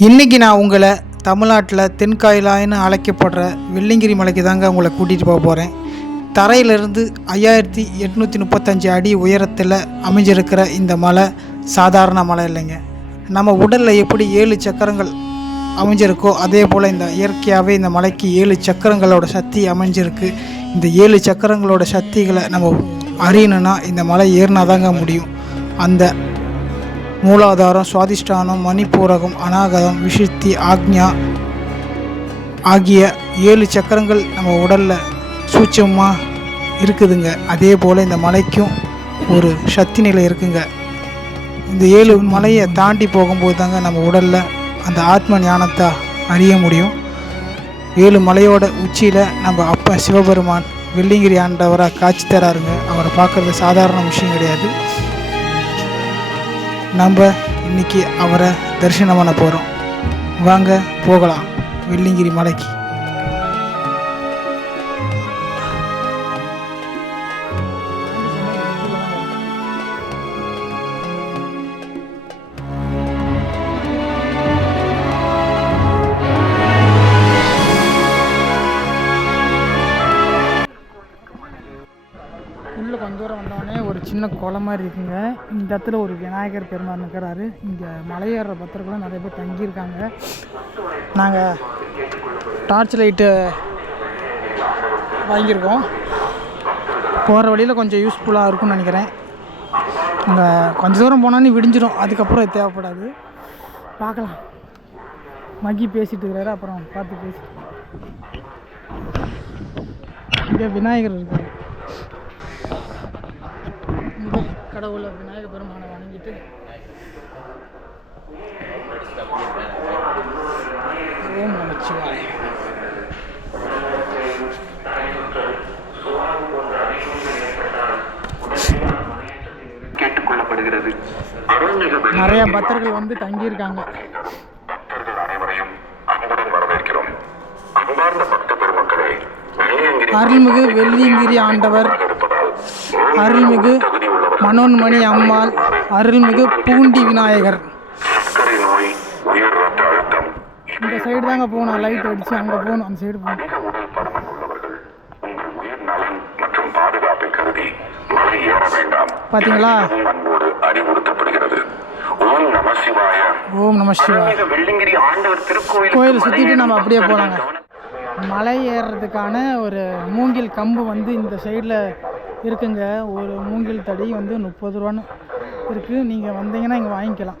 இன்றைக்கி நான் உங்களை தமிழ்நாட்டில் தென்காயிலான்னு அழைக்கப்படுற வெள்ளிங்கிரி மலைக்கு தாங்க உங்களை கூட்டிகிட்டு போக போகிறேன். தரையிலிருந்து 5835 அடி உயரத்தில் அமைஞ்சிருக்கிற இந்த மலை சாதாரண மலை இல்லைங்க. நம்ம உடலில் எப்படி 7 சக்கரங்கள் அமைஞ்சிருக்கோ அதே போல் இந்த இயற்கையாகவே இந்த மலைக்கு 7 சக்கரங்களோட சக்தி அமைஞ்சிருக்கு. இந்த 7 சக்கரங்களோட சக்திகளை நம்ம அறியணுன்னா இந்த மலை ஏறினா தாங்க முடியும். அந்த மூலாதாரம், சுவாதிஷ்டானம், மணிப்பூரகம், அநாகதம், விஷுத்தி, ஆக்ஞா ஆகிய 7 சக்கரங்கள் நம்ம உடலில் சூட்சமாக இருக்குதுங்க. அதே போல் இந்த மலைக்கும் ஒரு சக்தி நிலை இருக்குங்க. இந்த 7 மலையை தாண்டி போகும்போது தாங்க நம்ம உடலில் அந்த ஆத்ம ஞானத்தை அறிய முடியும். 7 மலையோட உச்சியில் நம்ம அப்பா சிவபெருமான் வெள்ளிங்கிரி ஆண்டவராக காட்சி தராருங்க. அவரை பார்க்குறது சாதாரண விஷயம் கிடையாது. நம்ம இன்றைக்கி அவரை தரிசனம் பண்ண போகிறோம். வாங்க போகலாம் வெள்ளிங்கிரி மலைக்கு. உள்ளே கொஞ்சம் தூரம் வந்தோடனே ஒரு சின்ன குளம் மாதிரி இருக்குங்க. இந்த இடத்துல ஒரு விநாயகர் பெருமாள் இருக்கிறாரு. இங்கே மலையேற பக்தர்களும் நிறைய பேர் தங்கியிருக்காங்க. நாங்கள் டார்ச் லைட்டு வாங்கியிருக்கோம். போகிற வழியில் கொஞ்சம் யூஸ்ஃபுல்லாக இருக்கும்னு நினைக்கிறேன். அங்கே கொஞ்சம் தூரம் போனாலும் விடிஞ்சிடும், அதுக்கப்புறம் இது தேவைப்படாது. பார்க்கலாம். மகி பேசிகிட்டு இருக்கிறாரு, அப்புறம் பார்த்து பேசி. இங்கே விநாயகர் இருக்கார். கடவுளை விநாயகர் பெருமானை வணங்கிட்டு ஓம் நமச்சிவாய. கேட்டுக்கொள்ளப்படுகிறது. நிறைய பக்தர்கள் வந்து தங்கியிருக்காங்க. அருள்மிகு வெள்ளிங்கிரி ஆண்டவர், அருள்மிகு மனோன்மணி அம்மாள், அருள்மிகு பூண்டி விநாயகர். இந்த சைடு தாங்க போகணும். லைட் அடிச்சு அங்கே போகணும். அந்த சைடு போகணும். பார்த்தீங்களா? ஓம் நம சிவாய. கோயில் சுற்றிட்டு நம்ம அப்படியே போகலாங்க. மலை ஏறுறதுக்கான ஒரு மூங்கில் கம்பு வந்து இந்த சைடில் இருக்குங்க. ஒரு மூங்கில் தடி வந்து 30 ரூபான்னு இருக்குது. நீங்கள் வந்தீங்கன்னா இங்கே வாங்கிக்கலாம்.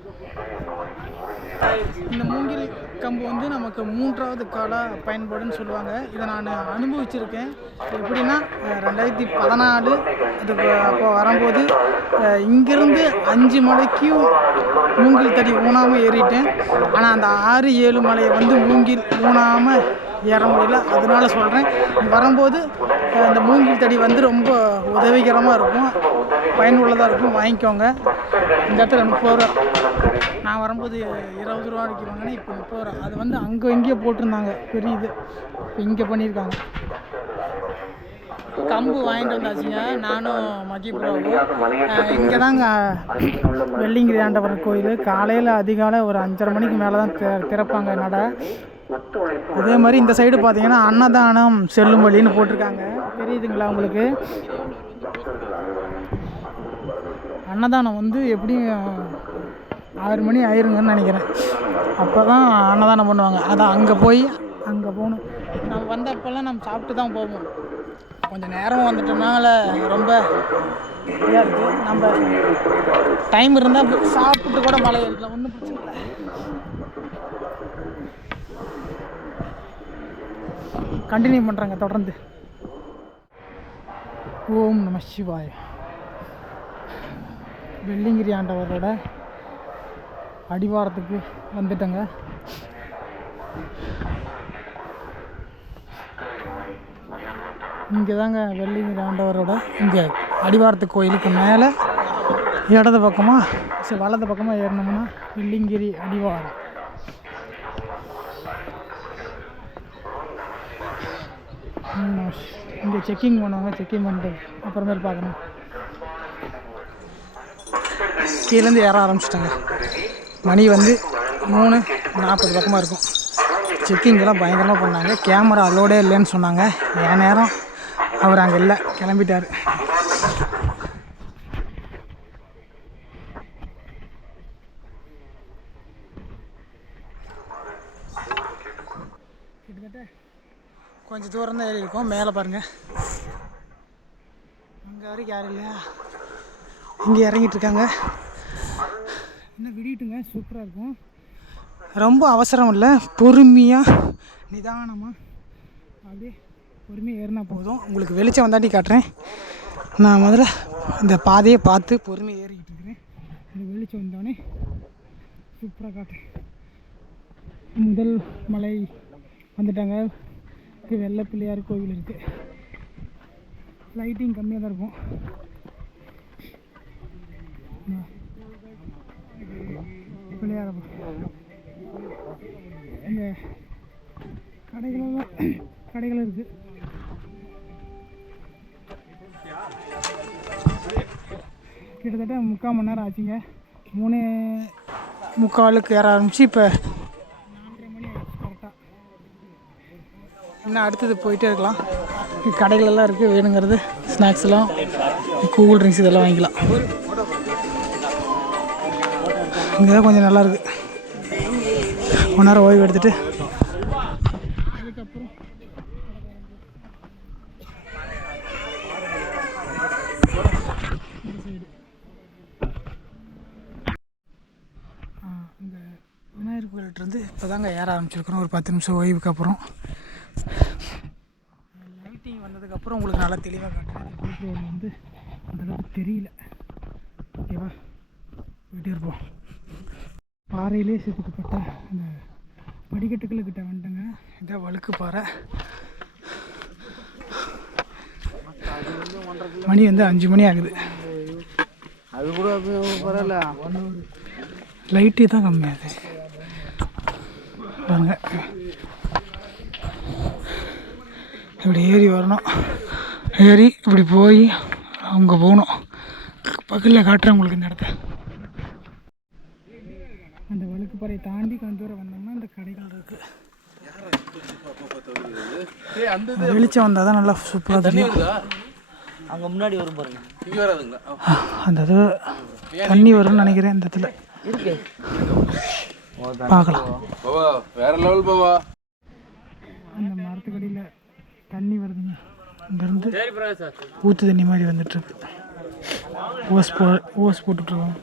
இந்த மூங்கில் கம்பு வந்து நமக்கு 3வது காலாக பயன்படுன்னு சொல்லுவாங்க. இதை நான் அனுபவிச்சிருக்கேன். எப்படின்னா 2014 அதுக்கு அப்போ வரும்போது இங்கேருந்து 5 மலைக்கும் மூங்கில் தடி ஊனாமல் ஏறிட்டேன். ஆனால் அந்த 6-7 மலையை வந்து மூங்கில் ஊனாமல் ஏற முடியல. அதனால சொல்கிறேன், வரும்போது இந்த மூங்கில் தடி வந்து ரொம்ப உதவிகரமாக இருக்கும், பயனுள்ளதாக இருக்கும். வாங்கிக்கோங்க. இந்த இடத்துல 30 ரூபா. நான் வரும்போது 20 ரூபா வாங்கினா இப்போ 30 ரூபா. அது வந்து அங்கே இங்கேயே போட்டிருந்தாங்க பெரிய இது. இப்போ இங்கே பண்ணியிருக்காங்க. கம்பு வாங்கிட்டு வந்தாச்சுங்க. நானும் மகிபுராவும். இங்கே தாங்க வெள்ளிங்கிரி ஆண்டவர் கோயில். காலையில் அதிகாலை ஒரு 5:30 மணிக்கு மேலே தான் திறப்பாங்க நடை. அதே மாதிரி இந்த சைடு பார்த்தீங்கன்னா அன்னதானம் செல்லும் வழின்னு போட்டிருக்காங்க. தெரியுதுங்களா உங்களுக்கு? அன்னதானம் வந்து எப்படியும் 6 மணி ஆயிருங்கன்னு நினைக்கிறேன். அப்போ தான் அன்னதானம் பண்ணுவாங்க. அதான் அங்கே போகணும். நம்ம வந்தப்பெல்லாம் நம்ம சாப்பிட்டு தான் போவோம். கொஞ்சம் நேரம் வந்துட்டோம்னால ரொம்ப இதாக இருக்குது. நம்ம டைம் இருந்தால் சாப்பிட்டு கூட மலை ஏறிக்கலாம், ஒன்றும் பிரச்சனை இல்லை. கண்டினியூ பண்ணுறாங்க தொடர்ந்து. ஓம் நம சிவாய. வெள்ளிங்கிரி ஆண்டவரோட அடிவாரத்துக்கு வந்துட்டங்க. இங்கே தாங்க வெள்ளிங்கிரி ஆண்டவரோட இங்கே அடிவாரத்து கோயிலுக்கு மேலே இடது பக்கமாக வலது பக்கமாக ஏறினோம்னா வெள்ளிங்கிரி அடிவாரம். இங்கே செக்கிங் பண்ணுவாங்க. செக்கிங் பண்ணிட்டு அப்புறமேல் பார்க்கணும். கீழேருந்து ஏற ஆரம்பிச்சிட்டாங்க. மணி வந்து 3. 40 பக்கமாக இருக்கும். செக்கிங்கெல்லாம் பயங்கரமாக பண்ணாங்க. கேமரா அலோடே இல்லைன்னு சொன்னாங்க. என் நேரம் அவர் அங்கே இல்லை, கிளம்பிட்டார். கிட்டத்தட்ட கொஞ்சம் தூரம் தான் ஏறி இருக்கோம். மேலே பாருங்கள், அங்கே வரைக்கும் யாரும் இல்லையா, இங்கே இறங்கிட்டுருக்காங்க. இன்னும் விடிட்டுங்க, சூப்பராக இருக்கும். ரொம்ப அவசரம் இல்லை, பொறுமையாக நிதானமாக அப்படியே பொறுமையாக ஏறினா போதும். உங்களுக்கு வெளிச்சம் வந்தாட்டி காட்டுறேன். நான் முதல்ல இந்த பாதையை பார்த்து பொறுமையாக ஏறிக்கிட்டு இருக்கிறேன். இந்த வெளிச்சம் வந்தோடனே சூப்பராக காட்டுறேன். முதல் மலை வந்துட்டாங்க. வெள்ளை பிள்ளையார் கோவில் இருக்குது. லைட்டிங் கம்மியாக தான் இருக்கும். பிள்ளையார் இங்கே கடைகள் இருக்குது. கிட்டத்தட்ட 3/4 மணி நேரம் ஆச்சுங்க. 3:45 ஏற ஆரம்பிச்சு இப்போ 4:30 மணி ஆயிடுச்சு கரெக்டாக. இன்னும் அடுத்தது போயிட்டே இருக்கலாம். கடைகளெல்லாம் இருக்குது. வேணுங்கிறது ஸ்நாக்ஸ்லாம், கூல் ட்ரிங்க்ஸ் இதெல்லாம் வாங்கிக்கலாம். இங்கே தான் கொஞ்சம் நல்லாயிருக்கு. 1 நேரம் ஓய்வு எடுத்துகிட்டு அதுக்கப்புறம் இந்த விநாயகர் கோயிலிருந்து இப்போ தாங்க ஏற ஆரம்பிச்சிருக்கிறோம். ஒரு 10 நிமிஷம் ஓய்வுக்கு அப்புறம். லைட்டிங் வந்ததுக்கப்புறம் உங்களுக்கு நல்லா தெளிவாக காட்டுறேன். கோபுரம் வந்து அந்தளவுக்கு தெரியல. ஓகேவா, போயிட்டே இருப்போம். பாறையிலே செதுக்கப்பட்ட அந்த படிக்கட்டுக்களுக்கிட்ட வந்துட்டுங்க. இதான் வழுக்கு பாறை. மணி வந்து 5 மணி ஆகுது. அது கூட பரவாயில்ல, லைட்டு தான் கம்மியாகுது பாருங்க. இப்படி ஏறி வரணும். ஏறி இப்படி போய் அங்கே போகணும். பக்கத்தில் காட்டுறேன் உங்களுக்கு இந்த இடத்த. அந்த வழுக்குப்பாறையை தாண்டி கொஞ்சம் தூரம் வந்தோம்னா இந்த கடைகள் இருக்குது. வெளிச்சம் வந்தால் தான் நல்லா சூப்பராக தெரியும். அங்கே முன்னாடி வரும் பாருங்க. அந்த இது தண்ணி வரும்னு நினைக்கிறேன். இந்த இடத்துல இருக்கு, பார்க்கலாம். வேற லெவல் பாவா. அந்த மரத்துக்கடியில் தண்ணி வருதுங்க. இங்கேருந்து ஊற்று தண்ணி மாதிரி வந்துட்டுருக்கு. ஓஸ் போட்டுட்ருக்கோம்.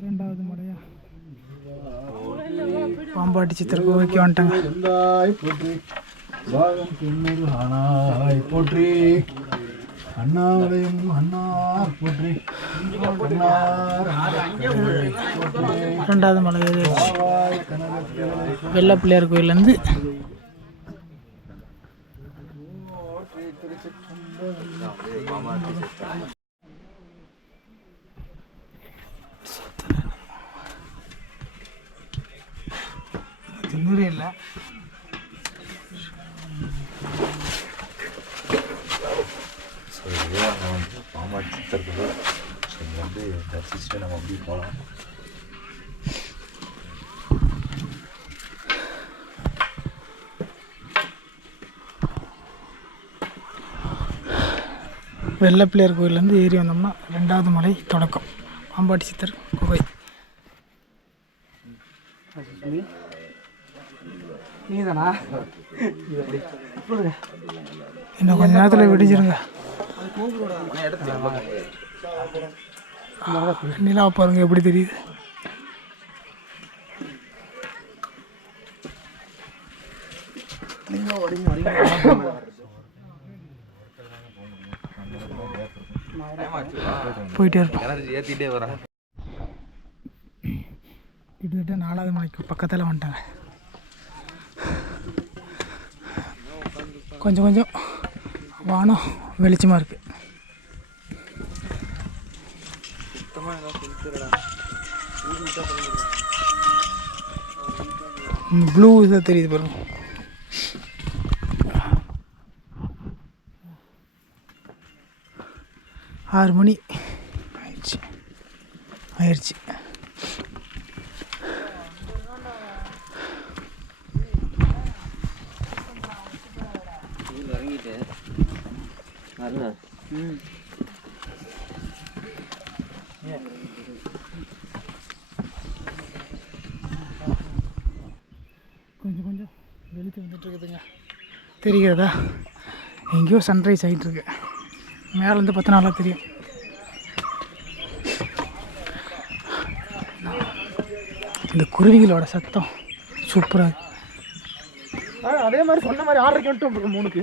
இரண்டாவது முறையா பாம்பாட்டி சித்திர கோவிலுக்கு வந்துட்டாங்க. போற்றி அண்ணாவளையும் அண்ணார் போற்றி. ரெண்டாவது மலை வெள்ளை பிள்ளையார் கோயிலேருந்து திமுறை இல்லை. பாம்பாட்டி சித்தர்கள் வந்து தரிசிச்சுட்டு நம்ம அப்படி போகலாம். வெள்ளை பிள்ளையார் கோயிலேருந்து ஏறி வந்தோம்னா 2வது மலை தொடக்கம் பாம்பாட்டி சித்தர் குகை. நீதானா? இன்னும் கொஞ்ச நேரத்தில் விடிஞ்சிருங்க. நிலா பாருங்க எப்படி தெரியுது. போயிட்டே இருப்போம். ஏற்றிட்டே வரேன். கிட்டத்தட்ட 4வது மலைக்கு பக்கத்தில் வந்துட்டாங்க. கொஞ்சம் கொஞ்சம் வானம் வெளிச்சமாக இருக்குது. ப்ளூ இதாக தெரியுது பாருங்க. ஆறு மணி ஆயிடுச்சு. இறங்கிட்டு வரல. கொஞ்சம் கொஞ்சம் வெளிச்சம் வந்துட்டு இருக்குதுங்க, தெரிகிறதா? எங்கேயோ சன்ரைஸ் ஆகிட்டு இருக்கு, மேலேருந்து பார்த்தா நல்லா தெரியும். இந்த குருவிகளோட சத்தம் சூப்பராக. அதே மாதிரி சொன்ன மாதிரி 6:30 வந்துட்டோம் 3க்கு.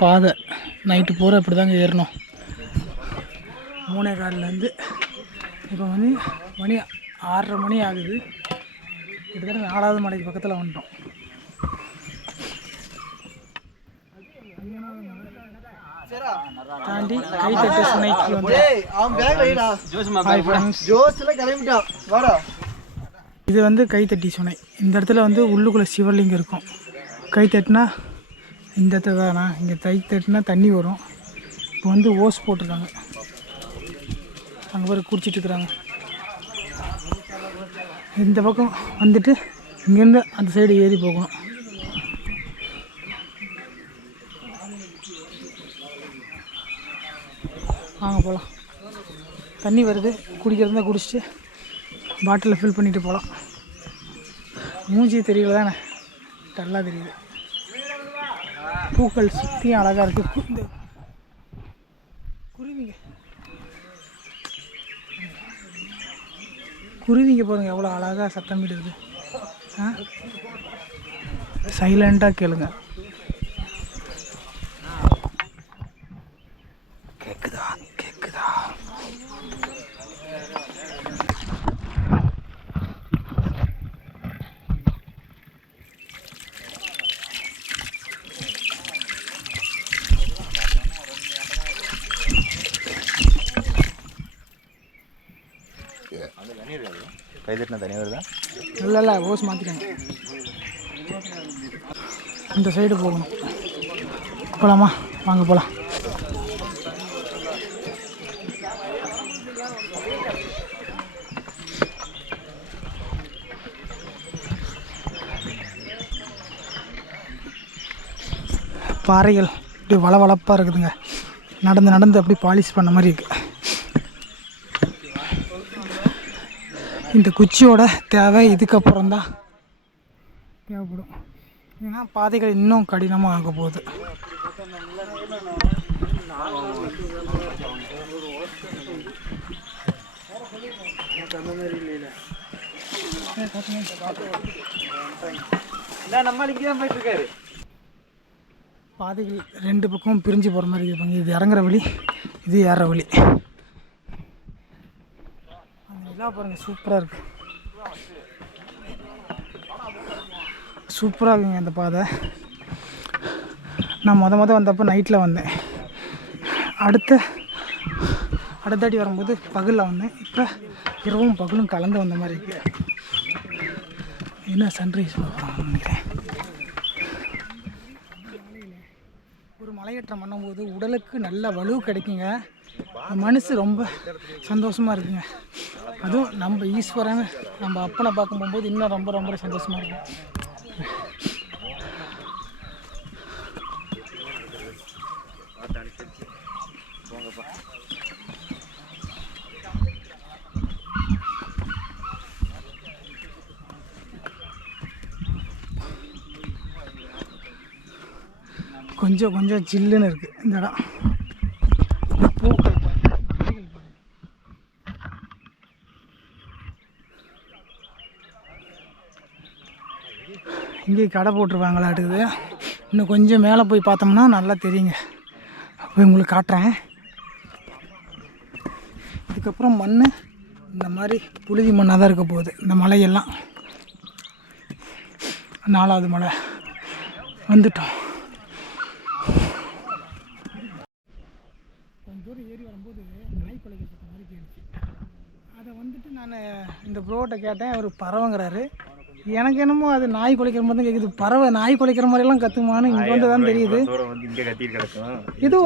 பாதை நைட்டு பூரா இப்படி தாங்க ஏறணும். 3:15 இப்போ வந்து மணி 6:30 மணி ஆகுது. கிட்டத்தட்ட 4வது மலைக்கு பக்கத்தில் வந்துட்டோம். தாண்டி கைத்தட்டு சுனைக்கு வந்து இது வந்து கைத்தட்டி சுனை. இந்த இடத்துல வந்து உள்ளுக்குள்ளே சிவலிங்கம் இருக்கும். கைத்தட்டினா இந்த இடத்துல தானா, இங்கே கைத்தட்டினா தண்ணி வரும். இப்போ வந்து ஓஸ் போட்டிருக்காங்க, அங்கே பேர் குடிச்சிட்டு இருக்கிறாங்க. இந்த பக்கம் வந்துட்டு இங்கேருந்து அந்த சைடு ஏறி போகணும். வாங்க போகலாம். தண்ணி வருது, குடிக்கிறதா குடிச்சிட்டு பாட்டிலில் ஃபில் பண்ணிவிட்டு போகலாம். மூஞ்சி தெரியல தானே, டல்லாக தெரியுது. பூக்கள் சுற்றியும் அழகாக இருக்குது. இந்த குருவிங்க பாருங்கள் எவ்வளோ அழகாக சத்தமிடுது. சைலண்ட்டாக கேளுங்க. கேட்குதா கேட்குதா? கைதட்டினா தனி வருதா? இல்லை ஓஸ் மாற்றிட்டாங்க. இந்த சைடு போகணும். போகலாமா? வாங்க போகலாம். பாறைகள் இப்படி வளவளப்பாக இருக்குதுங்க. நடந்து நடந்து அப்படி பாலிஷ் பண்ண மாதிரி இருக்குது. இந்த குச்சியோட தேவை இதுக்கப்புறம் தான் தேவைப்படும். ஏன்னா பாதைகள் இன்னும் கடினமாக ஆக போகுது. பாதைகள் 2 பக்கமும் பிரிஞ்சு போகிற மாதிரி இருப்பாங்க. இது இறங்குற வழி, இது ஏறுற வழி. அந்த நிலா பாருங்கள், சூப்பராக இருக்குது. சூப்பராக இருக்குங்க இந்த பாதை. நான் மொதல் வந்தப்போ நைட்டில் வந்தேன். அடுத்தடி வரும்போது பகலில் வந்தேன். இப்போ இரவும் பகலும் கலந்து வந்த மாதிரி இருக்குது. என்ன சன்ரைஸ் நினைக்கிறேன். ஒரு மலையேற்றம் பண்ணும்போது உடலுக்கு நல்ல வலு கிடைக்குங்க. மனசு ரொம்ப சந்தோஷமாக இருக்குங்க. அதுவும் நம்ம ஈஸ்வரன் நம்ம அப்பனை பார்க்க போகும்போது இன்னும் ரொம்ப ரொம்ப சந்தோஷமாக இருக்கும். கொஞ்சம் கொஞ்சம் ஜில்லுன்னு இருக்குது இந்த இடம். பூக்கள் இங்கே கடை போட்டிருப்பாங்களாட்டுக்குது. இன்னும் கொஞ்சம் மேலே போய் பார்த்தோம்னா நல்லா தெரியுங்க. போய் உங்களுக்கு காட்டுறேன். இதுக்கப்புறம் மண் இந்த மாதிரி புழுதி மண்ணாக தான் இருக்க போகுது. இந்த மலையெல்லாம் 4வது மலை வந்துட்டோம். அதை வந்துட்டு நான் இந்த ப்ரோட்ட கேட்டேன், அவர் பறவைங்கிறாரு. எனக்கு என்னமோ அது நாய் குலைக்கிற மாதிரி தான் கேட்குது. பறவை நாய் குலைக்கிற மாதிரிலாம் கற்றுமான்னு இங்கே வந்து தான் தெரியுது. இது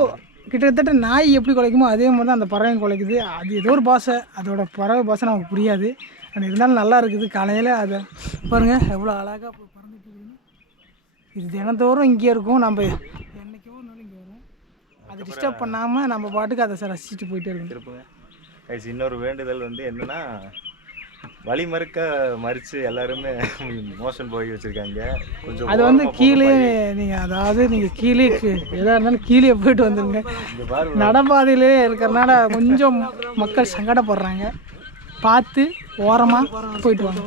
கிட்டத்தட்ட நாய் எப்படி குலைக்குமோ அதே மாதிரி தான் அந்த பறவையும் குலைக்குது. அது ஏதோ ஒரு பாஷை, அதோட பறவை பாஷை நமக்கு புரியாது. அது இருந்தாலும் நல்லா இருக்குது. காலையில் அதை பாருங்கள் எவ்வளோ அழகாக பறந்துட்டு இருக்குதுன்னு. இது தினந்தோறும் இங்கே இருக்கும். நம்ம என்றைக்கோ ஒன்றாலும் இங்கே வரும். அதை டிஸ்டர்ப் பண்ணாமல் நம்ம பாட்டுக்கு அதை ரசிச்சுட்டு போயிட்டே இருக்கணும். இன்னொரு வேண்டுதல் வந்து என்னன்னா, வழி மறித்து எல்லாருமே மோஷன் போய் வச்சுருக்காங்க. கொஞ்சம் அது வந்து கீழே நீங்கள் கீழே எதாக இருந்தாலும் கீழே போயிட்டு வந்துடுங்க. நடப்பாதையிலே இருக்கிறனால கொஞ்சம் மக்கள் சங்கடப்படுறாங்க. பார்த்து ஓரமாக போயிட்டு வாங்க.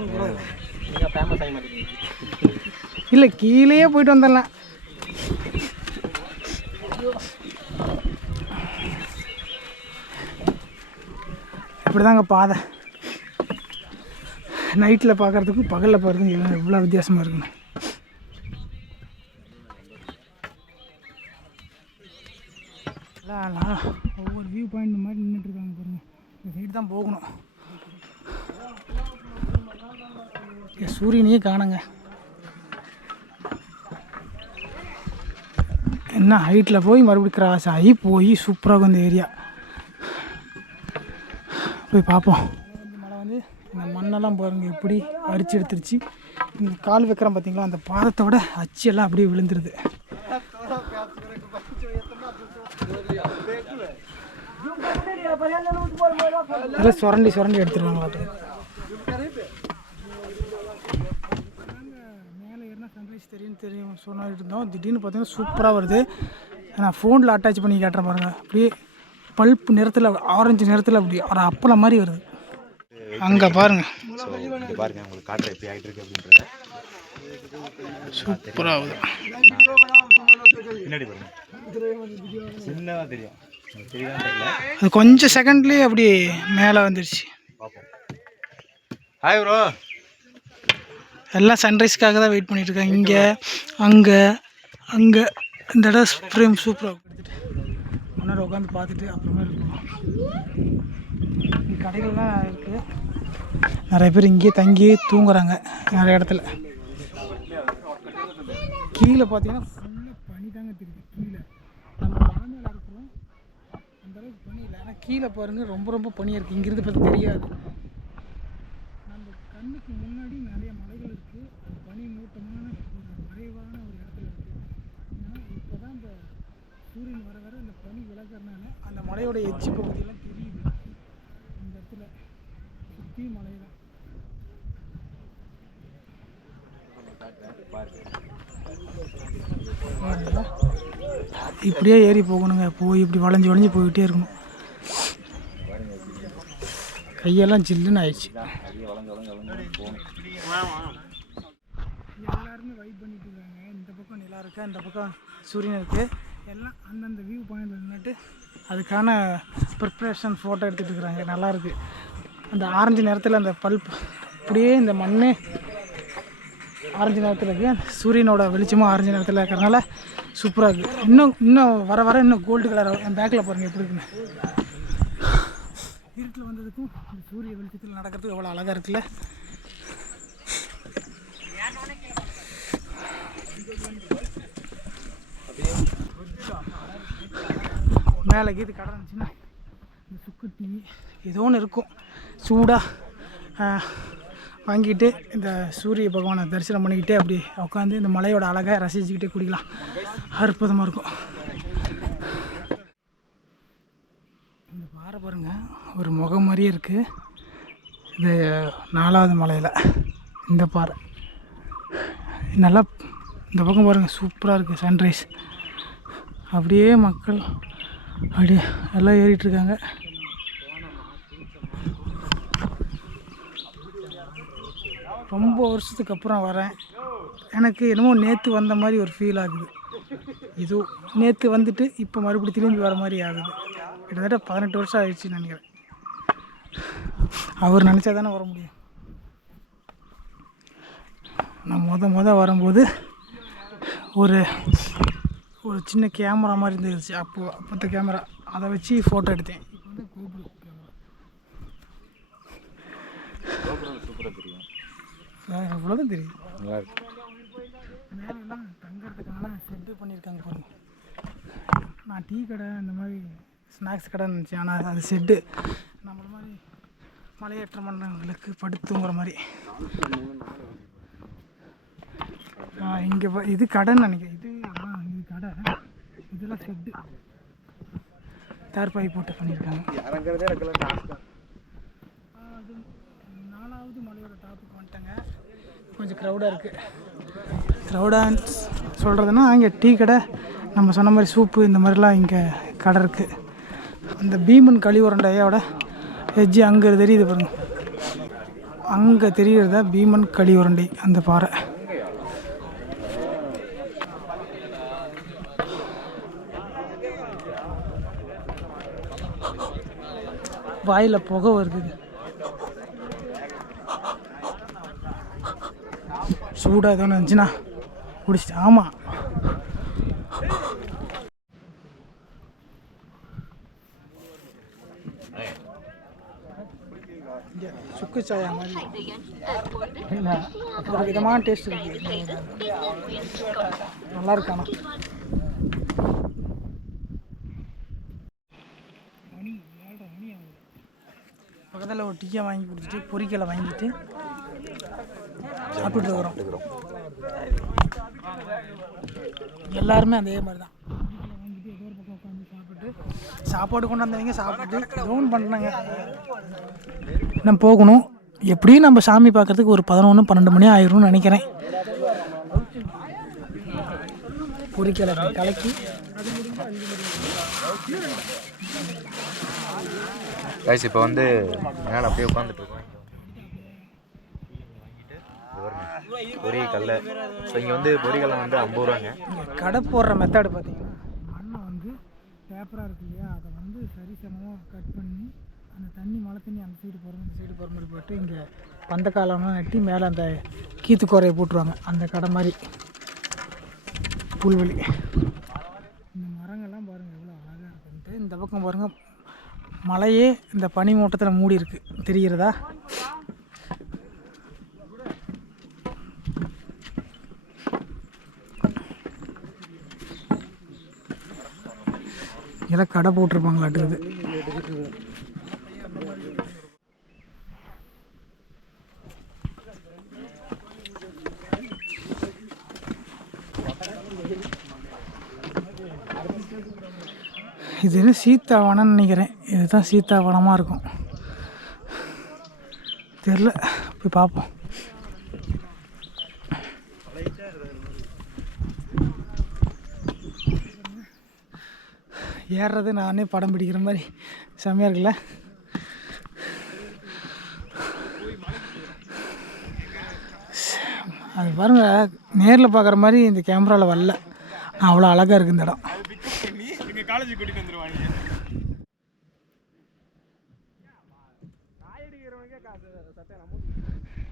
இல்லை கீழே போயிட்டு வந்துடலாம். இப்படி தாங்க பாதை. நைட்டில் பார்க்குறதுக்கும் பகலில் பார்க்குறதுக்கும் எவ்வளோ வித்தியாசமாக இருக்குங்க. ஒவ்வொரு வியூ பாயிண்ட் மாதிரி நின்றுட்டுருக்காங்க பாருங்கள். இந்த சைடு தான் போகணும். சூரியனையே காணுங்க. என்ன ஹைட்டில் போய் மறுபடியும் கிராஸ் ஆகி போய் சூப்பராக இந்த ஏரியா போய் பார்ப்போம். மழை வந்து இந்த மண்ணெல்லாம் பாருங்கள் எப்படி அரிச்சு எடுத்துருச்சு. இந்த கால் வைக்கிறோம் பார்த்தீங்களா, அந்த பாதத்தோட அச்செல்லாம் அப்படியே விழுந்துருது. அதெல்லாம் சுரண்டி எடுத்துருவாங்களா. மேலே ஏறினா சன்ரைஸ் தெரியும் சொன்னிட்டு இருந்தோம். திடீர்னு பார்த்தீங்கன்னா சூப்பராக வருது. நான் ஃபோனில் அட்டாச் பண்ணி கேட்டுறேன் பாருங்கள். அப்படியே பல்ப் நிறத்தில் ஆரஞ்சு நிறத்தில் அப்படி ஒரு அப்பளம் மாதிரி வருது. அங்கே பாருங்கள், பாருங்கள் உங்களுக்கு காட்டுற எப்படி ஆகிட்டு இருக்கு அப்படின்றத. சூப்பராக ஆகுது. பின்னாடி பாருங்க, சின்னதாக தெரியும். அது கொஞ்சம் செகண்ட்லேயே அப்படி மேலே வந்துடுச்சு. பார்ப்போம். Hi bro. எல்லாம் சன்ரைஸ்க்காக தான் வெயிட் பண்ணிட்டு இருக்காங்க. இங்கே அங்கே இந்த இடம் ஃப்ரேம் சூப்பராக முன்னாடி உட்காந்து பார்த்துட்டு அப்புறமா இருக்கணும். கடைகள்லாம் இருக்குது. நிறைய பேர் இங்கேயே தங்கி தூங்குறாங்க நிறைய இடத்துல. கீழே பார்த்தீங்கன்னா ஃபுல்லாக பனி தாங்க தெரியுது. கீழே நம்ம மலைமையில் இருக்கிறோம், அந்தளவுக்கு பனி இல்லை. ஆனால் கீழே பாருங்கள் ரொம்ப பனியாக இருக்குது. இங்கிருந்து பார்த்து தெரியாது. நம்ம கண்ணுக்கு முன்னாடி நிறைய மலைகள் இருக்குது. அது பனி மூட்டமான ஒரு மறைவான ஒரு இடத்துல இருக்குது. ஏன்னா இப்போ தான் இந்த சூரியன் வர அந்த பனி விலகிறதுனால அந்த மலையோட எச்சி பகுதியெல்லாம் தெரியுது. இந்த இடத்துல சுற்றி மலை தான். இப்படியே ஏறி போகணுங்க. போய் இப்படி வளைஞ்சு போய்கிட்டே இருக்கணும். கையெல்லாம் ஜில்லுன்னு ஆயிடுச்சு. எல்லாருமே வைப் பண்ணிட்டு இருக்காங்க. இந்த பக்கம் நிலா இருக்குது, இந்த பக்கம் சூரியன் இருக்குது. எல்லாம் அந்தந்த வியூ பாயிண்டில் நின்றுட்டு அதுக்கான ப்ரிப்ரேஷன் ஃபோட்டோ எடுத்துகிட்டு இருக்கிறாங்க. நல்லாயிருக்கு. அந்த ஆரஞ்சு நேரத்தில் அந்த பல்ப் அப்படியே இந்த மண் ஆரஞ்சு நேரத்தில் இருக்குது. சூரியனோட வெளிச்சமும் ஆரஞ்சு நேரத்தில் இருக்கிறனால சூப்பராக இருக்குது. இன்னும் வர இன்னும் கோல்டு கலர். என் பேக்கில் பாருங்கள் எப்படி இருக்குன்னு. இருட்டில் வந்ததுக்கும் இந்த சூரிய வெளிச்சத்தில் நடக்கிறதுக்கு எவ்வளோ அழகாக இருக்குல்ல. மேலே கீது கடை இருந்துச்சுன்னா இந்த சுக்கு டீ ஏதோ ஒன்று இருக்கும் சூடாக வாங்கிட்டு இந்த சூரிய பகவானை தரிசனம் பண்ணிக்கிட்டே அப்படி உட்காந்து இந்த மலையோட அழகாக ரசிச்சுக்கிட்டே குடிக்கலாம். அற்புதமாக இருக்கும். இந்த பாறை பாருங்கள், ஒரு முகம் மாதிரியே இருக்குது. இது 4வது மலையில் இந்த பாறை நல்லா. இந்த பக்கம் பாருங்கள் சூப்பராக இருக்குது சன்ரைஸ். அப்படியே மக்கள் அப்படியே எல்லாம் ஏறிட்டுருக்காங்க. ரொம்ப வருஷத்துக்கு அப்புறம் வரேன். எனக்கு என்னமோ நேற்று வந்த மாதிரி ஒரு ஃபீல் ஆகுது. இது நேற்று வந்துட்டு இப்போ மறுபடியும் திரும்பி வர மாதிரி ஆகுது. கிட்டத்தட்ட 18 வருஷம் ஆயிடுச்சுன்னு நினைக்கிறேன். அவர் நினச்சா தானே வர முடியும். நான் மொதல் வரும்போது ஒரு சின்ன கேமரா மாதிரி இருந்துச்சு. அப்போத்த கேமரா அதை வச்சு ஃபோட்டோ எடுத்தேன். இப்போ வந்து GoPro கேமரா. அவ்வளோதான் தெரியும். நல்லா இருக்கு. மேலெல்லாம் தங்குறதுக்கான ஷெட்டு பண்ணியிருக்காங்க பாருங்க. நான் டீ கடை இந்த மாதிரி ஸ்நாக்ஸ் கடைன்னு நினச்சேன், ஆனால் அது ஷெட்டு. நம்மள மாதிரி மலையேற்ற மன்னர்களுக்கு படுத்துங்கிற மாதிரி. இங்கே இது கடைன்னு நினைக்கிறேன். இது கடை, இதெல்லாம் ஷெட்டு. தார்பாய் போட்டு பண்ணியிருக்காங்க. அது 4வது மலையோட டாப்புக்கு வந்துட்டாங்க. கொஞ்சம் க்ரௌடாக இருக்குது. க்ரௌடாக சொல்கிறதுனா இங்கே டீ கடை, நம்ம சொன்ன மாதிரி சூப்பு இந்த மாதிரிலாம் இங்கே கடை இருக்குது. அந்த பீமன் கழிவுரண்டையோட எஜ்ஜி அங்கே தெரியுது பாருங்க. அங்கே தெரிகிறதா பீமன் கழிவுரண்டை அந்த பாறை. வாயில் புகை வருது. சூடாக எதுவும் இருந்துச்சுன்னா குடிச்சிட்டு. ஆமாம், சுக்கு சாயா மாதிரி இல்லை, ஒரு விதமான டேஸ்ட் இருக்குது. நல்லா இருக்கானா? பக்கத்தில் ஒரு டீயை வாங்கி குடிச்சிட்டு பொரிக்கலை வாங்கிட்டு சாப்பிட்டு இருக்கிறோம். எல்லாருமே அதே மாதிரி தான் வாங்கிட்டு ஏதோ ஒரு பக்கம் உட்காந்து சாப்பிட்டு, சாப்பாடு கொண்டு வந்தவங்க சாப்பிட்டு லோன் பண்ணுறாங்க. நம்ம போகணும். எப்படியும் நம்ம சாமி பார்க்குறதுக்கு ஒரு 11-12 மணி ஆயிரும்னு நினைக்கிறேன். பொரிக்கலை கலக்கி கைஸ் இப்போ வந்து மேலே அப்படியே உட்காந்துட்டு இருக்கோம். பொரிக்கல்ல. ஸோ இங்கே வந்து பொரிக்கல்லை வந்து 50 ரூபாங்க. கடை போடுற மெத்தடு பார்த்தீங்கன்னா, மண்ணை வந்து பேப்பராக இருக்கு இல்லையா, அதை வந்து சரிசமமாக கட் பண்ணி அந்த தண்ணி மழை தண்ணி அந்த சைடு போகிற இந்த சைடு போகிற மாதிரி போட்டு இங்கே பந்தக்காலம்லாம் நட்டி மேலே அந்த கீத்து கோரையை போட்டுருவாங்க. அந்த கடை மாதிரி புல்வெளி. இந்த மரங்கள்லாம் பாருங்கள் எவ்வளோ அழகாக இருக்குன்ட்டு. இந்த பக்கம் பாருங்கள், மலையே இந்த பனி மூட்டத்தில் மூடி இருக்கு, தெரிகிறதா? இதெல்லாம் கடை போட்டிருப்பாங்களாட்டுக்குது. இது என்ன சீத்தாவனம்னு நினைக்கிறேன். இதுதான் சீத்தாவனமாக இருக்கும், தெரில. போய் பார்ப்போம். ஏறுறது நானே படம் பிடிக்கிற மாதிரி செம்மையாக இருக்குல்ல. அது பாருங்கள், நேரில் பார்க்குற மாதிரி இந்த கேமராவில் வரல. அவ்வளோ அழகாக இருக்குது இந்த இடம்.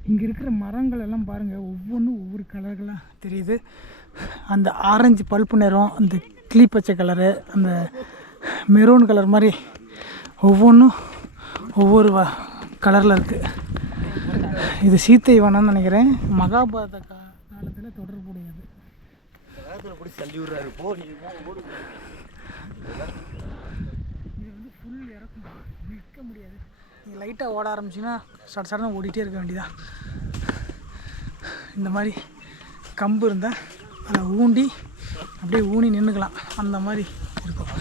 இங்கே இருக்கிற மரங்கள் எல்லாம் பாருங்கள், ஒவ்வொன்றும் ஒவ்வொரு கலர்களாக தெரியுது. அந்த ஆரஞ்சு பல்ப்பு நிறம், அந்த கிளி பச்சை கலரு, அந்த மெரூன் கலர் மாதிரி ஒவ்வொன்றும் ஒவ்வொரு கலரில் இருக்குது. இது சீத்தை வனம்னு நினைக்கிறேன். மகாபாரத காலத்தில் தொடர்புடையது. இது வந்து ஃபுல் இறக்கும், நிற்க முடியாது. நீங்கள் லைட்டாக ஓட ஆரம்பிச்சிங்கன்னா சடன்னு ஓடிட்டே இருக்க வேண்டியதான். இந்த மாதிரி கம்பு இருந்தால் அதை ஊண்டி அப்படியே ஊனி நின்றுக்கலாம், அந்த மாதிரி இருக்கும்.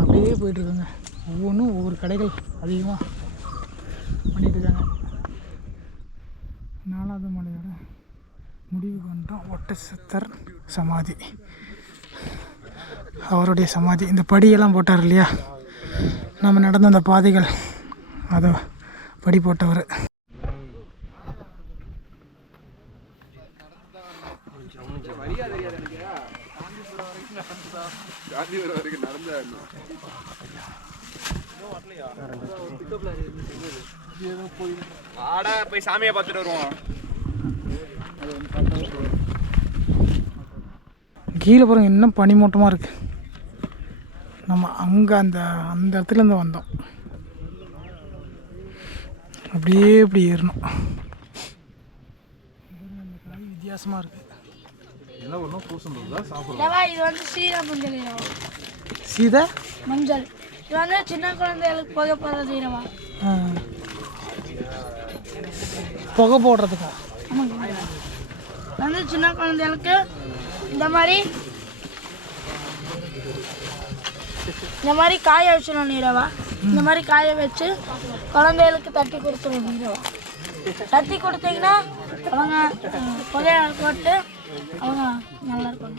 அப்படியே போயிட்டுருக்குங்க. ஒவ்வொன்றும் ஒவ்வொரு கடைகள் அதிகமாக பண்ணிகிட்ருக்காங்க. 4வது மலையோட முடிவுக்கு வந்துட்டோம். ஒட்டச்சத்தர் சமாதி, அவருடைய சமாதி. இந்த படியெல்லாம் போட்டார் இல்லையா, நம்ம நடந்த அந்த பாதைகள், அதை படி போட்டவர். போய் சாமியை பார்த்துட்டு வருவோம். கீழே பாருங்க, இன்னும் பனிமூட்டமாக இருக்கு. நம்ம அங்கே அந்த இடத்துலேருந்து வந்தோம். அப்படியே இப்படி ஏறணும். வித்தியாசமாக இருக்குது. என்ன ஒன்றும் பூசணும் தான் சாப்பிடலாம். தேவா இது வந்து சீரா மஞ்சள் இரவா. சீதா மஞ்சள் இது வந்து சின்ன குழந்தைகளுக்கு புகை போடுறது இரவா. புகை போடுறதுக்கா? ஆமாங்க. வந்து சின்ன குழந்தைகளுக்கு இந்த மாதிரி காய வச்சிடணும் நீரவா. இந்த மாதிரி காய வச்சு குழந்தைகளுக்கு தட்டி கொடுத்துருவோம் நீரவா. தட்டி கொடுத்தீங்கன்னா அவங்க புகையை போட்டு அவங்க நல்லா இருப்பாங்க.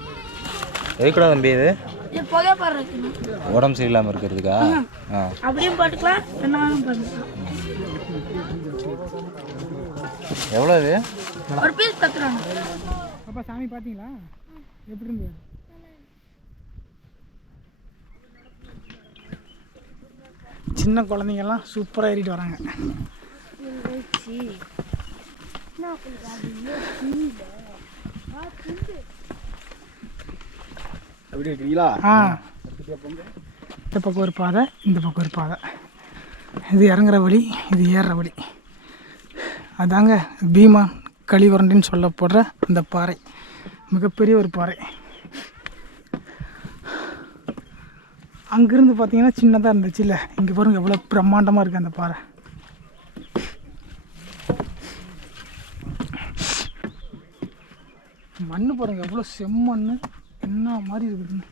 எதுக்கூட தம்பி இது? இது புகை போடுறதுக்கு. உடம்பு சரியில்லாமல் இருக்கிறதுக்கா? அப்படியும் போட்டுக்கலாம், ரெண்டாலும் போட்டுக்கலாம். எவ்வளோ இது? ஒரு பீஸ் 10 ரூபா. அப்பா சாமி பார்த்தீங்களா எப்படி இருந்தது? சின்ன குழந்தைங்கெல்லாம் சூப்பராக ஏறிட்டு வராங்க. எப்படி இருக்கிறீங்களா? இந்த பக்கம் ஒரு பாதை, இந்த பக்கம் ஒரு பாதை. இது இறங்குற வழி, இது ஏறுற வழி. அதாங்க பீமா கலிவரண்டின்னு சொல்லப்படுற அந்த பாறை, மிகப்பெரிய ஒரு பாறை. அங்கேருந்து பார்த்தீங்கன்னா சின்னதாக இருந்துச்சு இல்லை, இங்கே பாருங்க எவ்வளோ பிரம்மாண்டமாக இருக்குது அந்த பாறை. மண் பாருங்க எவ்வளோ செம்மண், என்ன மாதிரி இருக்குதுன்னு.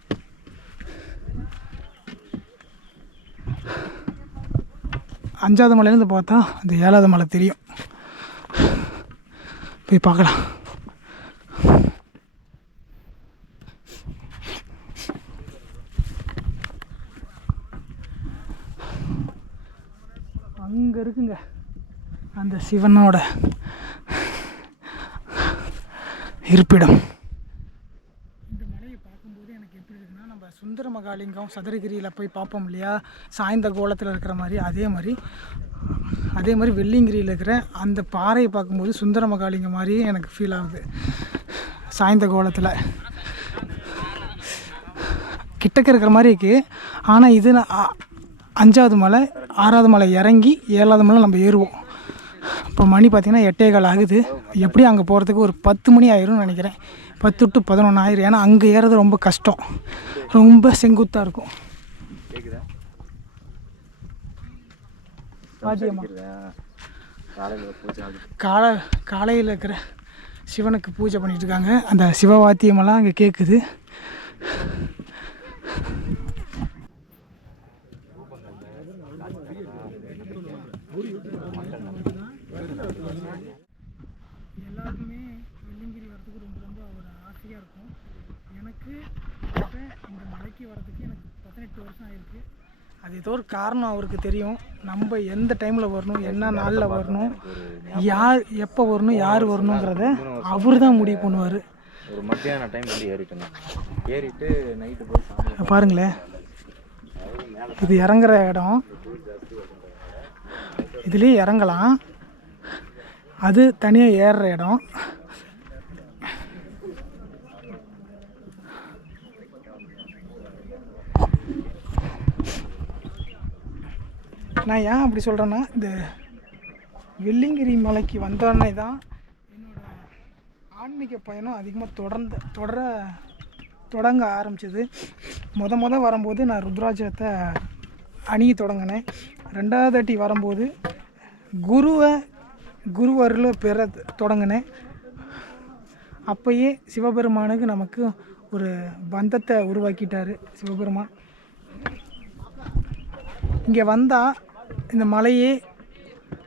அஞ்சாவது மலையிலேருந்து பார்த்தா அந்த 7வது மலை தெரியும். போய் பார்க்கலாம். அங்கே இருக்குங்க அந்த சிவனோட இருப்பிடம். இந்த மலையை பார்க்கும்போது எனக்கு எப்படி இருக்குன்னா, நம்ம சுந்தர மகாலிங்கம் சதுரகிரியில் போய் பார்ப்போம் இல்லையா, சாய்ந்த கோலத்தில் இருக்கிற மாதிரி, அதே மாதிரி வெள்ளிங்கிரியில் இருக்கிற அந்த பாறையை பார்க்கும்போது சுந்தர மகாலிங்கம் மாதிரியே எனக்கு ஃபீல் ஆகுது. சாய்ந்த கோலத்தில் கிட்டக்க இருக்கிற மாதிரி இருக்குது. ஆனால் இது 5வது மலை, 6வது மலை இறங்கி 7வது மலை நம்ம ஏறுவோம். இப்போ மணி பார்த்திங்கன்னா 8:15 ஆகுது. எப்படி அங்கே போகிறதுக்கு ஒரு 10 மணி ஆயிரும்னு நினைக்கிறேன். 10 to 11 ஆயிரும். ஏன்னா அங்கே ஏறது ரொம்ப கஷ்டம், ரொம்ப செங்குத்தாக இருக்கும். காலையில் இருக்கிற சிவனுக்கு பூஜை பண்ணிட்டு இருக்காங்க. அந்த சிவவாத்தியமெல்லாம் அங்கே கேட்குது. எல்லாருக்குமே வெள்ளிங்கிரி வரதுக்கு ரொம்ப ஒரு ஆசையாக இருக்கும். எனக்கு இந்த மலைக்கு வரதுக்கு எனக்கு 18 வருஷம் ஆயிருக்கு. அது ஏதோ ஒரு காரணம் அவருக்கு தெரியும். நம்ம எந்த டைமில் வரணும், என்ன நாளில் வரணும், யார் எப்போ வரணும், யார் வரணுங்கிறத அவர் தான் முடிவு பண்ணுவார். ஒரு மத்தியான டைம் வந்து ஏறிட்டு நைட்டு போய் பாருங்களேன், இது இறங்குற இடம். இதுலேயே இறங்கலாம், அது தனியாக ஏறுற இடம். நான் ஏன் அப்படி சொல்கிறேன்னா, இந்த வெள்ளிங்கிரி மலைக்கு வந்தோடனே தான் என்னோடய ஆன்மீக பயணம் அதிகமாக தொடங்க ஆரம்பிச்சிது. முத வரும்போது நான் ருத்ராட்சத்தை அணிய தொடங்கினேன். 2வது வாட்டி வரும்போது குருவருளை பெற தொடங்கினேன். அப்போயே சிவபெருமானுக்கு நமக்கு ஒரு பந்தத்தை உருவாக்கிட்டார் சிவபெருமான். இங்கே வந்தால் இந்த மலையே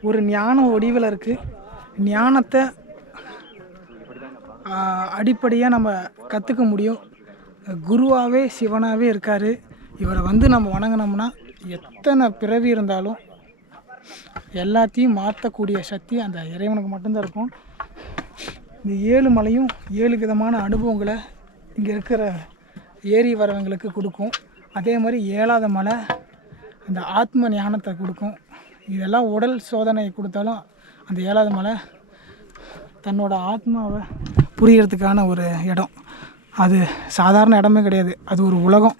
ஒரு ஞான வடிவில் இருக்குது. ஞானத்தை அடிப்படையாக நம்ம கற்றுக்க முடியும். குருவாகவே சிவனாகவே இருக்கார். இவரை வந்து நம்ம வணங்கினோம்னா எத்தனை பிறவி இருந்தாலும் எல்லாத்தையும் மாற்றக்கூடிய சக்தி அந்த இறைவனுக்கு மட்டும்தான் இருக்கும். இந்த 7 மலையும் 7 விதமான அனுபவங்களை இங்கே இருக்கிற ஏறி வரவங்களுக்கு கொடுக்கும். அதே மாதிரி 7வது மலை அந்த ஆத்ம ஞானத்தை கொடுக்கும். இதெல்லாம் உடல் சோதனை கொடுத்தாலும் அந்த 7வது மலை தன்னோட ஆத்மாவை புரியறதுக்கான ஒரு இடம். அது சாதாரண இடமே கிடையாது, அது ஒரு உலகம்.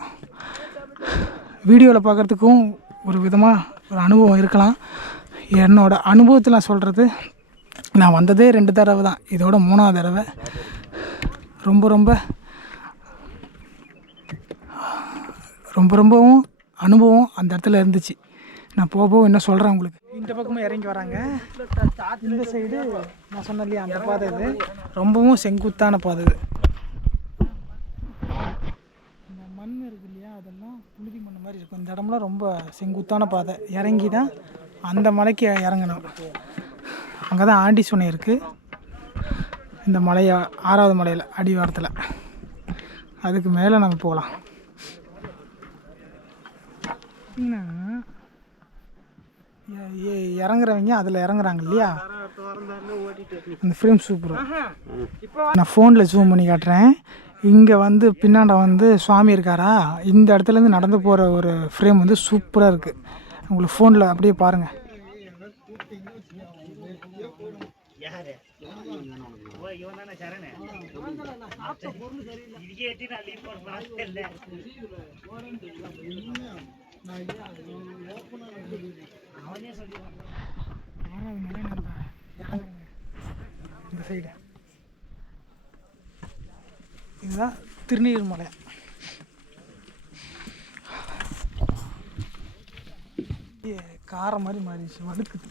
வீடியோவில் பார்க்குறதுக்கும் ஒரு விதமாக ஒரு அனுபவம் இருக்கலாம். என்னோடய அனுபவத்தில் நான் சொல்கிறது, நான் வந்ததே 2 தடவை தான், இதோட 3ஆவது தடவை. ரொம்பவும் அனுபவம் அந்த இடத்துல இருந்துச்சு. நான் போக இன்னும் சொல்கிறேன் உங்களுக்கு. இந்த பக்கமும் இறங்கி வராங்க. இந்த சைடு நான் சொன்னேன் இல்லையா, அந்த பாதை இது ரொம்பவும் செங்குத்தான பாதை. இது இந்த மண் இருக்குது இல்லையா, அதெல்லாம் புழுதி மண் மாதிரி இருக்கும். இந்த இடம்லாம் ரொம்ப செங்குத்தான பாதை. இறங்கி தான் அந்த மலைக்கு இறங்கணும். அங்கே தான் ஆண்டி சுனை இருக்குது. இந்த மலையை 6வது மலையில் அடிவாரத்தில். அதுக்கு மேலே நம்ம போகலாம். இறங்குறவங்க அதில் இறங்குறாங்க இல்லையா, அந்த ஃப்ரேம் சூப்பராக. நான் ஃபோனில் ஜூம் பண்ணி காட்டுறேன். இங்கே வந்து பின்னாண்ட வந்து சுவாமி இருக்காரா, இந்த இடத்துலேருந்து நடந்து போகிற ஒரு ஃப்ரேம் வந்து சூப்பராக இருக்குது. உங்களுக்கு ஃபோனில் அப்படியே பாருங்கள். இந்த சைடு இதுதான் திருநீர் மலை. காரம் மாதிரி மாறிடுச்சு, வழுக்குது.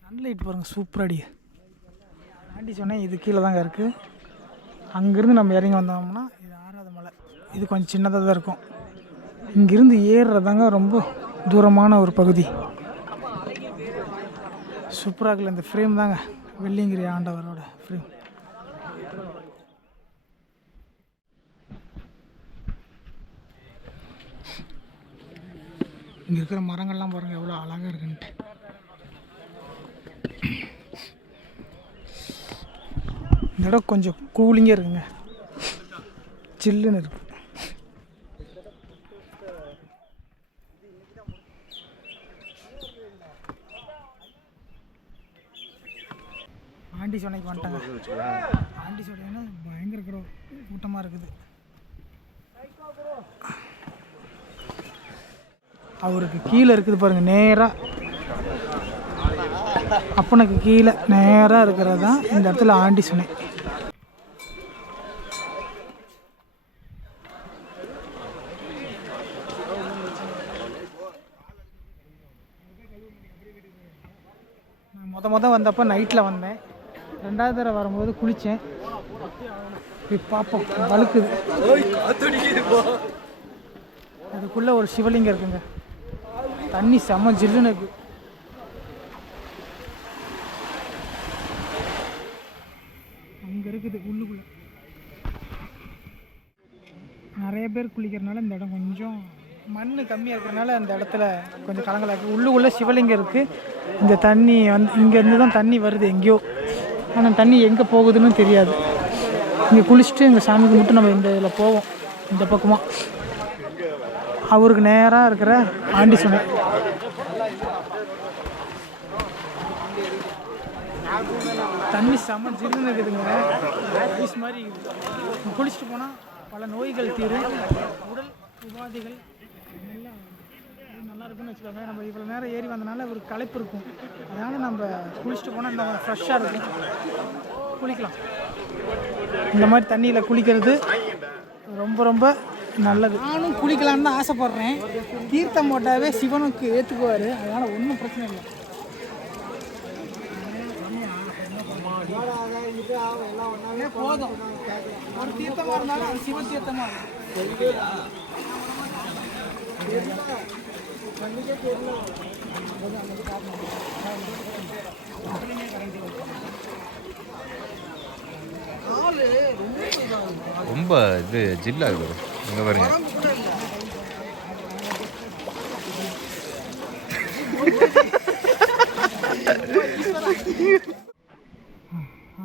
சன்லைட் பாருங்கள், சூப்பராக அடி. ஆண்டி சொன்னேன் இது கீழே தாங்க இருக்குது. அங்கேருந்து நம்ம இறங்கி வந்தோம்னா இது 6வது மலை. இது கொஞ்சம் சின்னதாக தான் இருக்கும். இங்கேருந்து ஏறுறதாங்க ரொம்ப தூரமான ஒரு பகுதி. சூப்பராக இருக்குல்ல. இந்த ஃப்ரேம் தாங்க வெள்ளியங்கிரி ஆண்டவரோட ஃப்ரேம். இங்கே இருக்கிற மரங்கள்லாம் பாருங்கள் எவ்வளோ அழகாக இருக்குன்ட்டு. இந்த இடம் கொஞ்சம் கூலிங்காக இருக்குங்க, சில்லுன்னு இருக்கு. ஆண்டி சோனைக்கு வந்துட்டாங்க. ஆண்டி சோனைன்னா பயங்கர கூட்டமாக இருக்குது. அவருக்கு கீழே இருக்குது பாருங்கள், நேராக அப்பனுக்கு கீழே நேராக இருக்கிறது தான் இந்த இடத்துல ஆண்டி சுனை. நான் மொதல் வந்தப்போ நைட்டில் வந்தேன். 2வது தடவை வரும்போது குளித்தேன். போய் பார்ப்போம், வழுக்குது. அதுக்குள்ளே ஒரு சிவலிங்கம் இருக்குங்க. தண்ணி செம்ம ஜில்லுன்னு இருக்குது. அங்கே இருக்குது உள்ளுக்குள்ளே. நிறைய பேர் குளிக்கிறதுனால இந்த இடம் கொஞ்சம் மண் கம்மியாக இருக்கிறனால அந்த இடத்துல கொஞ்சம் கலங்கலாக இருக்குது. உள்ளுக்குள்ளே சிவலிங்கம் இருக்குது. இந்த தண்ணி வந்து இங்கேருந்து தான் தண்ணி வருது எங்கேயோ, ஆனால் தண்ணி எங்கே போகுதுன்னு தெரியாது. இங்கே குளிச்சுட்டு இங்கே சாமி கும்பிட்டு நம்ம இந்த இதில் போவோம். இந்த பக்கமாக அவருக்கு நேராக இருக்கிற ஆண்டி சுனை. தண்ணி செம்ம ஜில்லுன்னு இருக்குதுங்க, ஐஸ் மாதிரி இருக்குது. குளிச்சுட்டு போனால் பல நோய்கள் தீரும், உடல் உபாதைகள் நல்லா இருக்குன்னு வச்சுக்கோங்க. நம்ம இவ்வளோ நேரம் ஏறி வந்தனால ஒரு களைப்பு இருக்கும், அதனால் நம்ம குளிச்சுட்டு போனால் இன்னும் ஃப்ரெஷ்ஷாக இருக்கும், குளிக்கலாம். இந்த மாதிரி தண்ணியில் குளிக்கிறது ரொம்ப ரொம்ப நல்லது. நானும் குளிக்கலான்னு தான் ஆசைப்பட்றேன். தீர்த்தம் போட்டாவே சிவனுக்கு ஏற்றுக்குவார், அதனால் ஒன்றும் பிரச்சனை இல்லை. போதும், ஒரு தீர்த்தமாக இருந்தாலும் அது சிவ தீர்த்தமாக ரொம்ப இது ஜில்லா இருக்குது. இங்கே பாருங்க,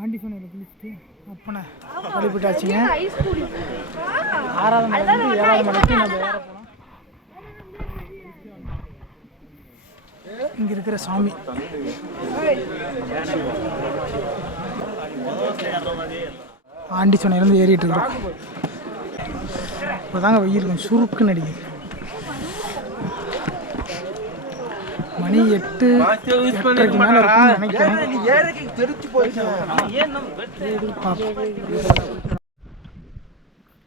ஆண்டி சொன்ன குளிச்சுட்டு அப்பனை வழிபட்டாச்சுங்க. 6வது மலைக்கு 7வது மலைக்கு நம்ம ஏற போகலாம். இங்கே இருக்கிற சாமி. ஆண்டிச்சோனையிலேருந்து ஏறிட்டு இருக்கிறோம். இப்போ தாங்க வெயில் கொஞ்சம் சுருக்குன்னு அடிக்குது. மணி 8:30 மேலே இருக்குன்னு நினைக்கிறேன்.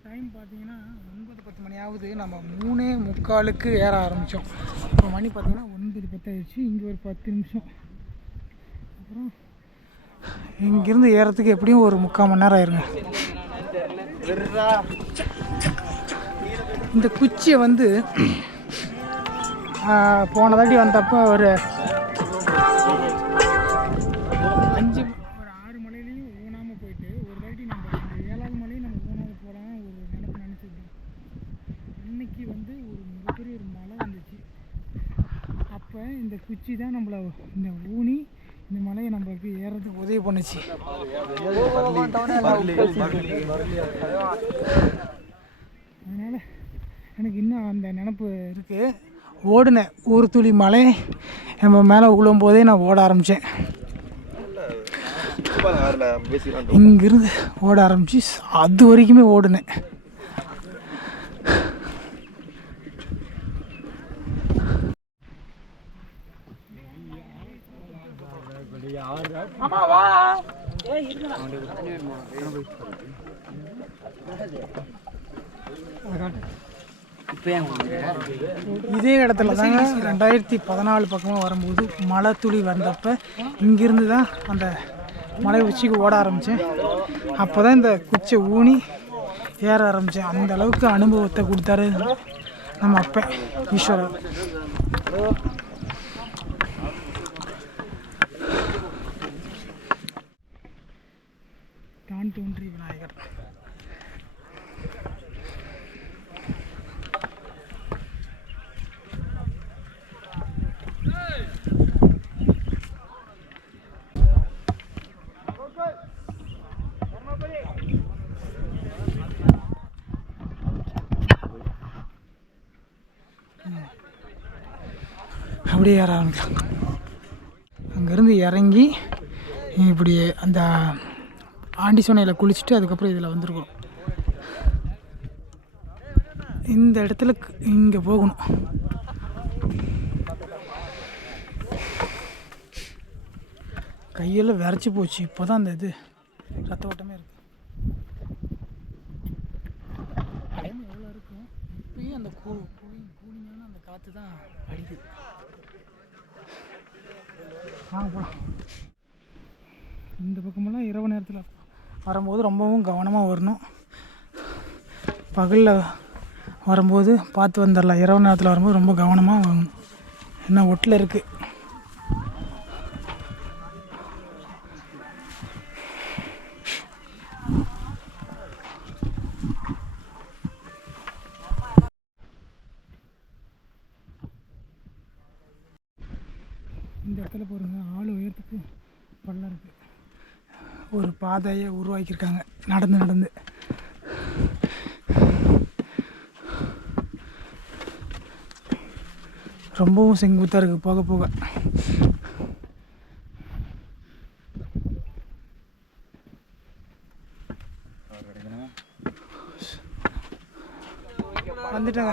டைம் பார்த்தீங்கன்னா 9:10 மணி ஆகுது. நம்ம 3:45க்கு ஏற ஆரம்பித்தோம். இப்போ மணி பார்த்தீங்கன்னா 9:10 ஆயிடுச்சு. இங்கே ஒரு 10 நிமிஷம். அப்புறம் இங்கேருந்து ஏறத்துக்கு எப்படியும் ஒரு 3/4 மணி நேரம் ஆயிருங்க. இந்த குச்சியை வந்து போன தாட்டி வந்தப்போ ஒரு 6 மலையிலையும் ஊனாமல் போயிட்டு ஒரு தாட்டி நம்ம இந்த 7வது மலையும் நம்ம ஊனாமல் போகலாம் ஒரு நினச்சிருந்தோம். இன்னைக்கு வந்து ஒரு மிகப்பெரிய ஒரு மலை வந்துச்சு. அப்போ இந்த குச்சி தான் நம்மளை இந்த ஊனி இந்த மலையை நம்மளுக்கு ஏறதுக்கு உதவி பண்ணுச்சு. அதனால் எனக்கு இன்னும் அந்த நினப்பு இருக்குது. ஓடினேன் ஒரு துளி மலை நம்ம மேலே விழும் போதே நான் ஓட ஆரம்பித்தேன். இங்கிருந்து ஓட ஆரம்பித்து அது வரைக்குமே ஓடினேன். இதே இடத்துல தாங்க 2014 பக்கமாக வரும்போது மழை துளி வந்தப்போ இங்கிருந்து தான் அந்த மலை உச்சிக்கு ஓட ஆரம்பித்தேன். அப்போ தான் இந்த குச்சை ஊனி ஏற ஆரம்பித்தேன். அந்த அளவுக்கு அனுபவத்தை கொடுத்தாரு நம்ம அப்பா ஈஸ்வரர். தான் தோன்றி விநாயகர். அப்படியே ஏற ஆரம்பிக்கலாம். அங்கேருந்து இறங்கி இப்படி அந்த ஆண்டிச்சோனையில் குளிச்சுட்டு அதுக்கப்புறம் இதில் வந்துருக்கணும். இந்த இடத்துல இங்கே போகணும். கையெல்லாம் விரைச்சி போச்சு. இப்போ தான் அந்த இது ரத்த ஓட்டமே இருக்குது. டைம் எவ்வளோ இருக்கும் இப்போயும் அந்த கூலிங்கான அந்த காற்று தான் அடிக்குது. வாங்க போகலாம். இந்த பக்கமெல்லாம் இரவு நேரத்தில் வரும்போது ரொம்பவும் கவனமாக வரணும். பகலில் வரும்போது பார்த்து வந்துடலாம். இரவு நேரத்தில் வரும்போது ரொம்ப கவனமாக வரணும். என்ன ஒட்டில் இருக்குது. இந்த இடத்துல போகிறோங்க 4 உயரத்துக்கு பள்ளம் இருக்குது. ஒரு பாதையை உருவாக்கியிருக்காங்க நடந்து. ரொம்பவும் செங்குத்தாக இருக்குது போக போக. வந்துட்டாங்க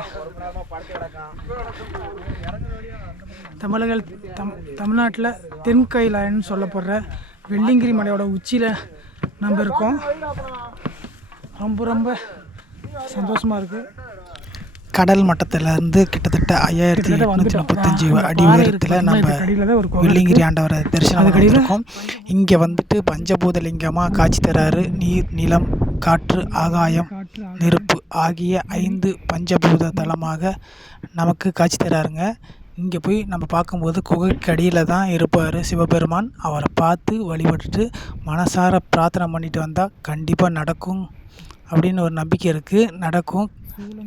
தமிழ்நாட்டில் தென்கைலாயன்னு சொல்லப்படுற வெள்ளிங்கிரி மலையோட உச்சியில் நம்ம இருக்கோம். ரொம்ப சந்தோஷமாக இருக்குது. கடல் மட்டத்திலேருந்து கிட்டத்தட்ட 5835 அடி உயரத்தில் நம்ம வெள்ளிங்கிரி ஆண்டவரை தரிசனம் பண்ணியிருக்கோம். இங்கே வந்துட்டு பஞ்சபூத லிங்கமாக காட்சி தராரு. நீர், நிலம், காற்று, ஆகாயம், நெருப்பு ஆகிய 5 பஞ்சபூத தலமாக நமக்கு காட்சி தராருங்க. இங்கே போய் நம்ம பார்க்கும்போது குகைக்கு அடியில் தான் இருப்பார் சிவபெருமான். அவரை பார்த்து வழிபட்டுட்டு மனசார பிரார்த்தனை பண்ணிட்டு வந்தால் கண்டிப்பாக நடக்கும் அப்படின்னு ஒரு நம்பிக்கை இருக்குது. நடக்கும்.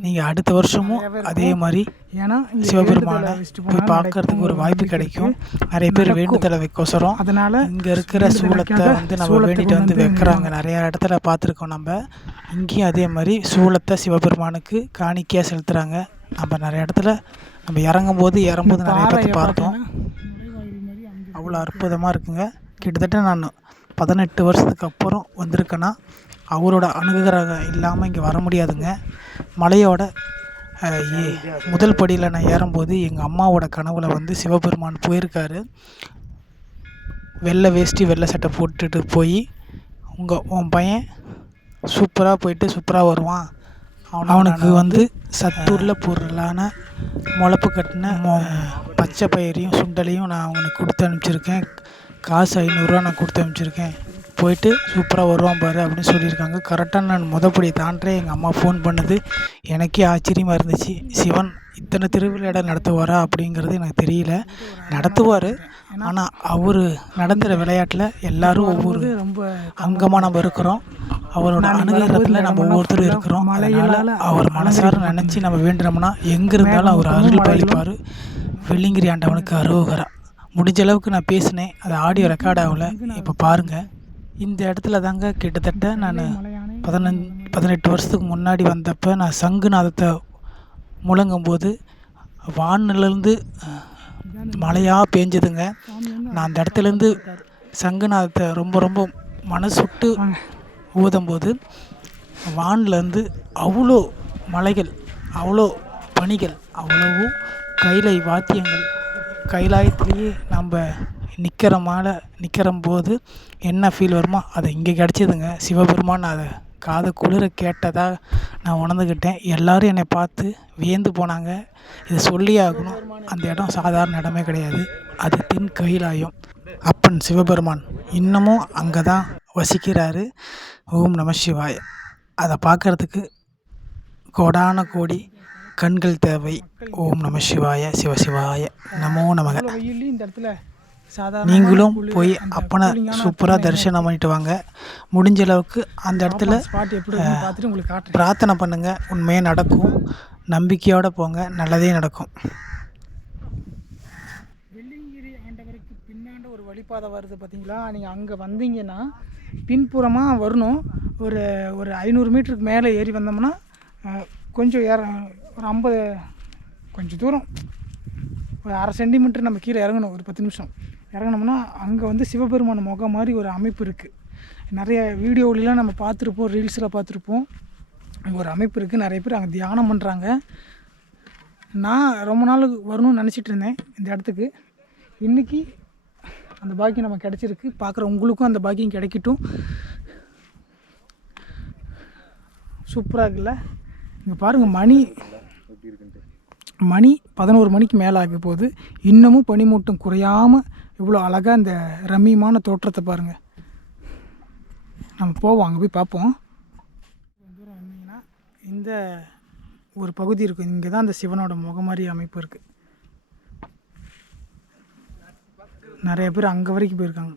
நீங்கள் அடுத்த வருஷமும் அதே மாதிரி ஏன்னா சிவபெருமானை போய் பார்க்கறதுக்கு ஒரு வாய்ப்பு கிடைக்கும். நிறைய பேர் வேண்டுதலை வைக்கோசரம் அதனால் இங்கே இருக்கிற சூளத்தை வந்து நம்ம வேண்டிட்டு வந்து வைக்கிறாங்க. நிறையா இடத்துல பார்த்துருக்கோம் நம்ம. இங்கேயும் அதே மாதிரி சூளத்தை சிவபெருமானுக்கு காணிக்கையாக செலுத்துகிறாங்க. நம்ம நிறைய இடத்துல நம்ம ஏறும்போது நிறைய பேர்த்து பார்த்தோம். அவ்வளோ அற்புதமாக இருக்குங்க. கிட்டத்தட்ட நான் 18 வருஷத்துக்கு அப்புறம் வந்திருக்கேன்னா அவரோட அனுகிரகம் இல்லாமல் இங்கே வர முடியாதுங்க. மலையோட முதல் படியில் நான் ஏறும்போது எங்கள் அம்மாவோட கனவுல வந்து சிவபெருமான் போயிருக்காரு. வெள்ளை வேஷ்டி வெள்ளை சட்டை போட்டுட்டு போய் உன் பையன் சூப்பராக போயிட்டு சூப்பராக வருவான், அவனுக்கு வந்து சத்துள்ள பொருளான முளப்பு கட்டின பச்சை பயிரையும் சுண்டலையும் நான் அவனுக்கு கொடுத்து அனுப்பிச்சிருக்கேன், காசு 500 நான் கொடுத்து அனுப்பிச்சிருக்கேன், போயிட்டு சூப்பராக வருவான் பாரு அப்படின்னு சொல்லியிருக்காங்க. கரெக்டாக நான் முதப்படி தாண்டே எங்கள் அம்மா ஃபோன் பண்ணது எனக்கே ஆச்சரியமாக இருந்துச்சு. சிவன் இத்தனை திருவிழா நடத்துவாரா அப்படிங்கிறது எனக்கு தெரியல. நடத்துவார், ஆனால் அவர் நடந்துற விளையாட்டில் எல்லோரும் ஒவ்வொரு ரொம்ப அங்கமாக நம்ம இருக்கிறோம். அவரோட அனுகிரகத்தில் நம்ம ஒவ்வொருத்தரும் இருக்கிறோம். அதனால் அவர் மனசார நினச்சி நம்ம வேண்டுனோம்னா எங்கே இருந்தாலும் அவர் அருள் பாலிப்பார். வெள்ளிங்கிரி ஆண்டவனுக்கு அரோகரா. முடிஞ்ச அளவுக்கு நான் பேசினேன், அது ஆடியோ ரெக்கார்ட் ஆகலை. இப்போ பாருங்கள், இந்த இடத்துல தாங்க கிட்டத்தட்ட நான் 18 வருஷத்துக்கு முன்னாடி வந்தப்போ நான் சங்குநாதத்தை முழங்கும்போது வானிலேருந்து மழையாக பேஞ்சதுங்க. நான் அந்த இடத்துலேருந்து சங்குநாதத்தை ரொம்ப ரொம்ப மனசுட்டு ஊதும்போது வானிலேருந்து அவ்வளோ மலைகள், அவ்வளோ பனிகள், அவ்வளவு கைலை வாத்தியங்கள், கைலாயத்திலேயே நம்ம நிற்கிற போது என்ன ஃபீல் வருமோ அது இங்கே கிடச்சிதுங்க. சிவபெருமான் அதை காது குளிர கேட்டதாக நான் உணர்ந்துக்கிட்டேன். எல்லோரும் என்னை பார்த்து வியந்து போனாங்க. இதை சொல்லி ஆகணும், அந்த இடம் சாதாரண இடமே கிடையாது, அது தென் கைலாயம். அப்பன் சிவபெருமான் இன்னமும் அங்கே தான் வசிக்கிறாரு. ஓம் நம சிவாய. அதை பார்க்குறதுக்கு கோடான கோடி கண்கள் தேவை. ஓம் நம சிவாய, சிவசிவாய நமோ நமக. இந்த இடத்துல நீங்களும் போய் அப்பனை சூப்பராக தரிசனம் பண்ணிட்டு வாங்க. முடிஞ்ச அளவுக்கு அந்த இடத்துல பிரார்த்தனை பண்ணுங்கள், உண்மையாக நடக்கும். நம்பிக்கையோடு போங்க, நல்லதே நடக்கும். வெள்ளிங்கிரி ஆண்டவருக்கு பின்னாண்ட ஒரு வழிபாதை வருது பார்த்தீங்களா? நீங்கள் அங்கே வந்தீங்கன்னா பின்புறமாக வரணும். ஒரு 500 மீட்டருக்கு மேலே ஏறி வந்தோம்னா கொஞ்சம் ஒரு 50 கொஞ்சம் தூரம், ஒரு 1/2 சென்டிமீட்டர் நம்ம கீழே இறங்கணும். ஒரு 10 நிமிஷம் இறங்கினோம்னா அங்கே வந்து சிவபெருமான முகம் மாதிரி ஒரு அமைப்பு இருக்குது. நிறைய வீடியோவிலாம் நம்ம பார்த்துருப்போம், ரீல்ஸில் பார்த்துருப்போம். ஒரு அமைப்பு இருக்குது, நிறைய பேர் அங்கே தியானம் பண்ணுறாங்க. நான் ரொம்ப நாள் வரணும்னு நினச்சிட்டு இருந்தேன் இந்த இடத்துக்கு. இன்றைக்கி அந்த பாக்கியம் நம்ம கிடச்சிருக்கு. பார்க்குற உங்களுக்கும் அந்த பாக்கியம் கிடைக்கட்டும். சூப்பராக இருக்குல்ல? இங்கே பாருங்கள், மணி 11 மணிக்கு மேலே ஆக போகுது. இன்னமும் பனிமூட்டம் குறையாமல் இவ்வளோ அழகாக இந்த ரம்மியமான தோற்றத்தை பாருங்கள். நம்ம போவோம், அங்கே போய் பார்ப்போம். தூரம் வந்தீங்கன்னா இந்த ஒரு பகுதி இருக்கும், இங்கே தான் அந்த சிவனோட முகமாரி அமைப்பு இருக்குது. நிறைய பேர் அங்கே வரைக்கும் போயிருக்காங்க.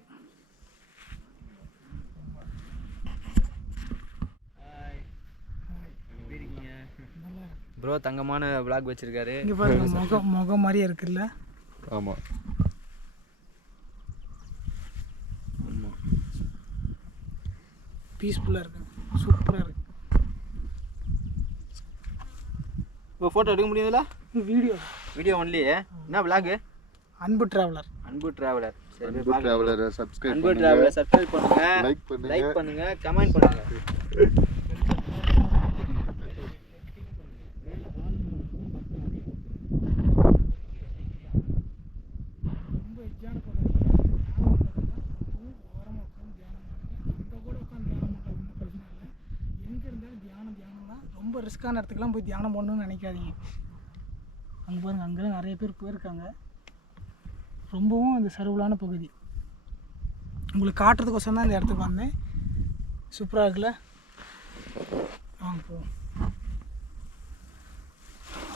ப்ரோ தங்கமான விளாக் வச்சிருக்காரு. இங்கே பாருங்க, முகம் மாதிரியே இருக்குல்ல? ஆமாம். பீஸ்ஃபுல்லாக இருக்கு, சூப்பராக இருக்குது. இப்போ ஃபோட்டோ எடுக்க முடியுதுல்ல? Video only. என்ன விளாகு? அன்பு டிராவலர். சரி, அன்பு டிராவலரை சப்ஸ்கிரைப் பண்ணுங்க, லைக் பண்ணுங்க, கமெண்ட் பண்ணுங்க. ரொம்ப ரிஸ்க்கான இடத்துக்குலாம் போய் தியானம் பண்ணணும்னு நினைக்காதீங்க. அங்கே பாருங்கள், அங்கெல்லாம் நிறைய பேர் போயிருக்காங்க. ரொம்பவும் அந்த சர்வலான பகுதி உங்களுக்கு காட்டுறதுக்கோசரம் தான் இந்த இடத்துக்கு வந்தேன். சூப்பராக இருக்குல்ல? வாங்க போவோம்.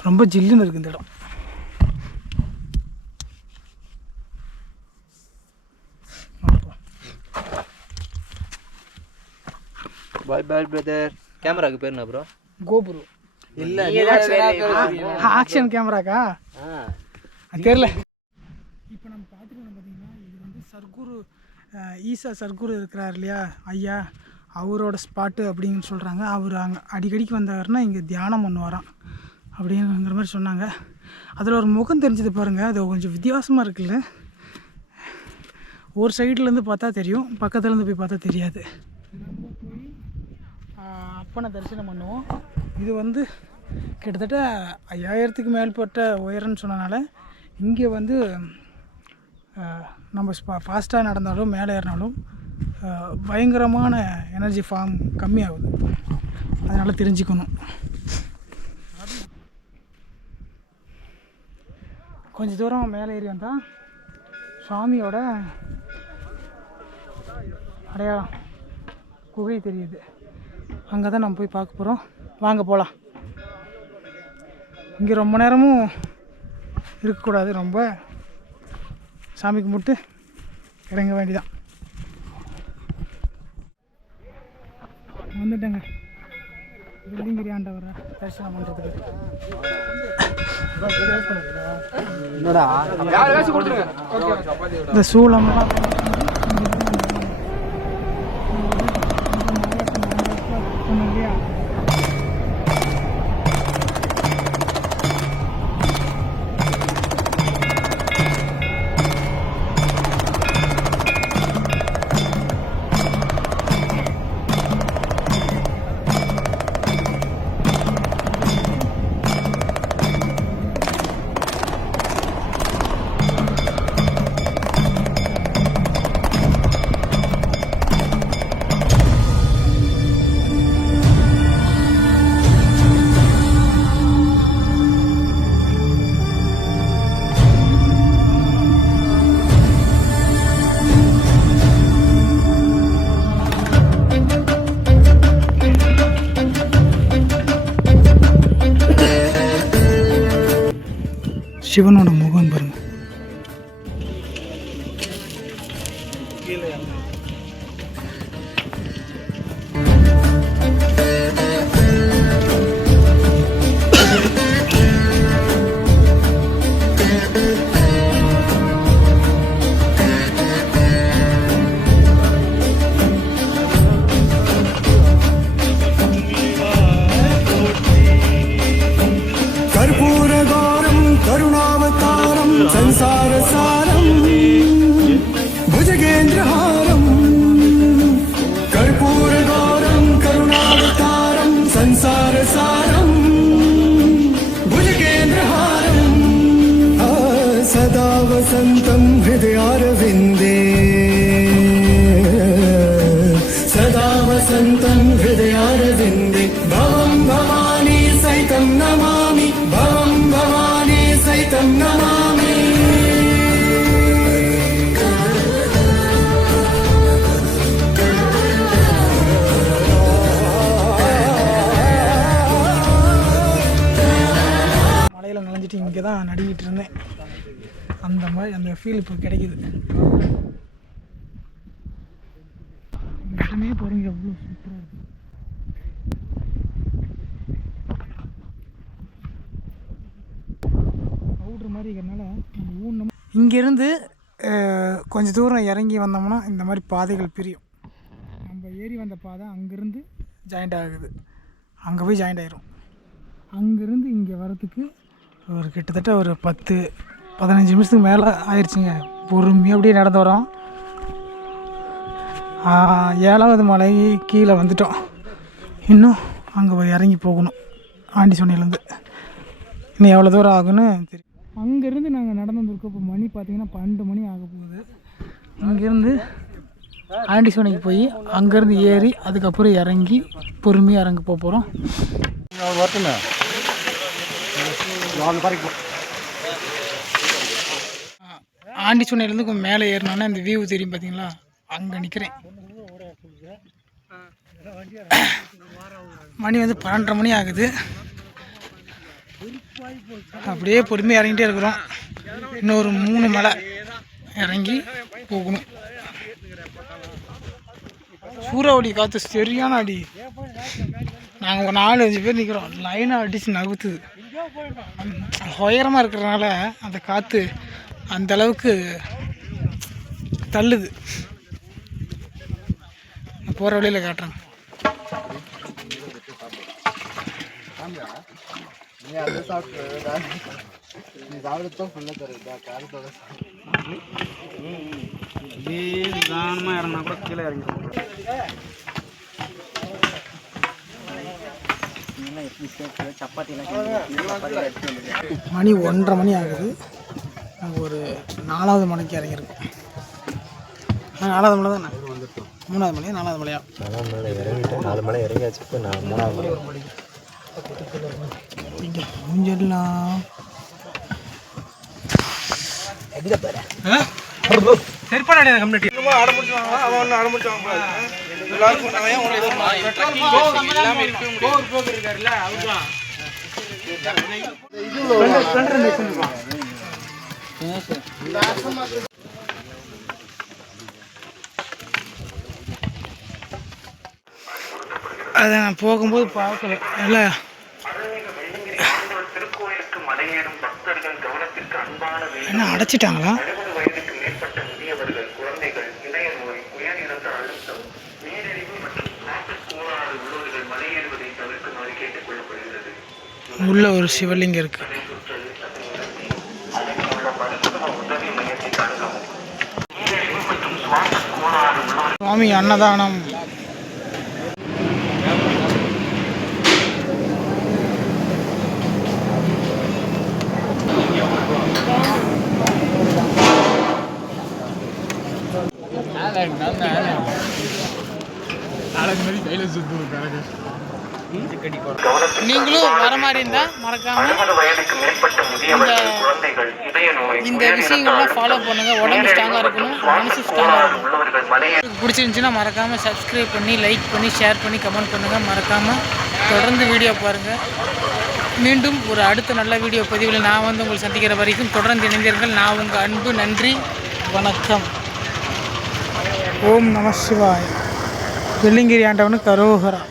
ரொம்ப ஜில்லுன்னு இருக்குது இந்த இடம். பாய் பிரதர். கேமராக்கு பேர் என்ன ப்ரோ? கோபுரு. இல்லை, ஆக்ஷன் கேமராக்கா? தெரியல. இப்போ நம்ம பார்த்துட்டு பார்த்தீங்கன்னா இது வந்து சர்க்குரு, ஈசா சர்க்குரு இருக்கிறார் இல்லையா ஐயா, அவரோட ஸ்பாட்டு அப்படின்னு சொல்கிறாங்க. அவர் அங்கே அடிக்கடிக்கு வந்தாருன்னா இங்கே தியானம் பண்ணுவாராம் அப்படிங்கிற மாதிரி சொன்னாங்க. அதில் ஒரு முகம் தெரிஞ்சது பாருங்கள், அது கொஞ்சம் வித்தியாசமாக இருக்குல்ல? ஒரு சைட்லேருந்து பார்த்தா தெரியும், பக்கத்துலேருந்து போய் பார்த்தா தெரியாது. அப்பனை தரிசனம் பண்ணுவோம். இது வந்து கிட்டத்தட்ட 5000க்கு மேற்பட்ட உயரம்னு சொன்னனால இங்கே வந்து நம்ம ஃபாஸ்ட்டாக நடந்தாலும் மேலே ஏறினாலும் பயங்கரமான எனர்ஜி ஃபார்ம் கம்மியாகுது. அதனால் தெரிஞ்சுக்கணும். கொஞ்சம் தூரம் மேலே ஏறி வந்தால் சுவாமியோட அடையாளம் குகை தெரியுது. அங்கே தான் நம்ம போய் பார்க்க போகிறோம். வாங்க போகலாம். இங்கே ரொம்ப நேரமும் இருக்கக்கூடாது. ரொம்ப சாமி கும்பிட்டு இறங்க வேண்டிதான். வந்துட்டேங்க வெள்ளிங்கிரி ஆண்டவரை தரிசனம் பண்ணுறதுக்கு. இந்த சூளம்லாம் இல்லையா, சிவனோட முகம் பாருங்க. करुणावतारं संसारसारं भुजगेन्द्रहारं कर्पूरगौरं करुणावतारं संसारसारं भुजगेन्द्रहारं सदा वसन्तं हृदयारविन्दे सदा वसन्तं हृदयारविन्दे भवं भवानी सहितं नमामि भवं भवानी सहितं नमामि மலையில் நனைஞ்சிட்டு இங்கே தான் நடிக்கிட்டு இருந்தேன். அந்த மாதிரி அந்த ஃபீல் இப்போ கிடைக்குது. இடமே பாருங்க எவ்வளோ சூப்பராக இருக்குது. பவுட்ரு மாதிரி இருக்கிறனால நம்ம ஊனமாக இங்கேருந்து கொஞ்சம் தூரம் இறங்கி வந்தோம்னா இந்த மாதிரி பாதைகள் பிரியும். நம்ம ஏறி வந்த பாதை அங்கேருந்து ஜாயிண்ட் ஆகுது, அங்கே போய் ஜாயிண்ட் ஆகிரும். அங்கேருந்து இங்கே வரத்துக்கு ஒரு கிட்டத்தட்ட ஒரு 10-15 நிமிஷத்துக்கு மேலே ஆயிடுச்சுங்க. பொறுமையாக அப்படியே நடந்து வரோம். 7வது மலை கீழே வந்துட்டோம். இன்னும் அங்கே போய் இறங்கி போகணும். ஆண்டிசோனிலேருந்து இன்னும் எவ்வளோ தூரம் ஆகுன்னு தெரியும். அங்கேருந்து நாங்கள் நடந்து வந்திருக்கோம். இப்போ மணி பார்த்திங்கன்னா 12 மணி ஆக போகுது. இங்கேருந்து ஆண்டிசோனிக்கு போய் அங்கேருந்து ஏறி அதுக்கப்புறம் இறங்கி பொறுமையாக இறங்க போகிறோம். ஆண்டிசோனிலேருந்து கொஞ்சம் மேலே ஏறினோன்னா இந்த வியூ தெரியும் பார்த்தீங்களா, அங்கே நிற்கிறேன். மணி வந்து 12:30 மணி ஆகுது. அப்படியே பொறுமையாக இறங்கிட்டே இருக்கிறோம். இன்னொரு 3 மலை இறங்கி போகணும். சூறாவளி காற்று சரியான அடி. நாங்கள் ஒரு 4-5 பேர் நிற்கிறோம். லைனாக அடித்து நகுத்துது. உயரமாக இருக்கிறதுனால அந்த காற்று அந்தளவுக்கு தள்ளுது. போகிற வழியில் காட்டுறேன். நீ சாப்பிடத்தான் ஃபுல்லாக தருதா காரத்தோட இதே நிதானமாக இறங்கினா கூட கீழே இறங்கிடும். மணி 1:30 மணி ஆகுது. நாங்கள் ஒரு 4வது மணிக்கு இறங்கியிருக்கோம். 4வது மலை தானே? 3வது மலையா 4வது மலையா? 4 மலை இறங்கிட்டேன். 4 மலை இறங்கியாச்சு. இப்போ நான் 3வது மலை. இங்கே மூஞ்செல்லாம் செருப்பாடு கம்யூனிட்டி அடம்பிடிச்சுவாங்க. அவன் ஒன்று அடம்பிடிச்சுவாங்க. இருக்காருல்ல அவருதான் அதை நான் போகும்போது பார்க்கல. இல்லை என்ன அடைச்சிட்டாங்களா? உள்ள ஒரு சிவலிங்கம் இருக்கு. சுவாமி அன்னதானம். நீங்களும் வர மாதிரி இருந்தால் மறக்காம இந்த விஷயங்கள்லாம் ஃபாலோ பண்ணுங்கள். உடம்பு ஸ்ட்ராங்காக இருக்கணும், மனசு ஸ்ட்ராங்காக இருக்கணும். பிடிச்சிருந்துச்சின்னா மறக்காமல் சப்ஸ்கிரைப் பண்ணி, லைக் பண்ணி, ஷேர் பண்ணி, கமெண்ட் பண்ணுங்கள். மறக்காமல் தொடர்ந்து வீடியோ பாருங்கள். மீண்டும் ஒரு அடுத்த நல்ல வீடியோ பதிவில் நான் வந்து உங்களை சந்திக்கிற வரைக்கும் தொடர்ந்து இணைந்தீர்கள். நான் உங்கள் அன்பு. நன்றி, வணக்கம். ஓம் நம சிவாய. வெள்ளிங்கிரி ஆண்டவனுக்கு அரோகரா.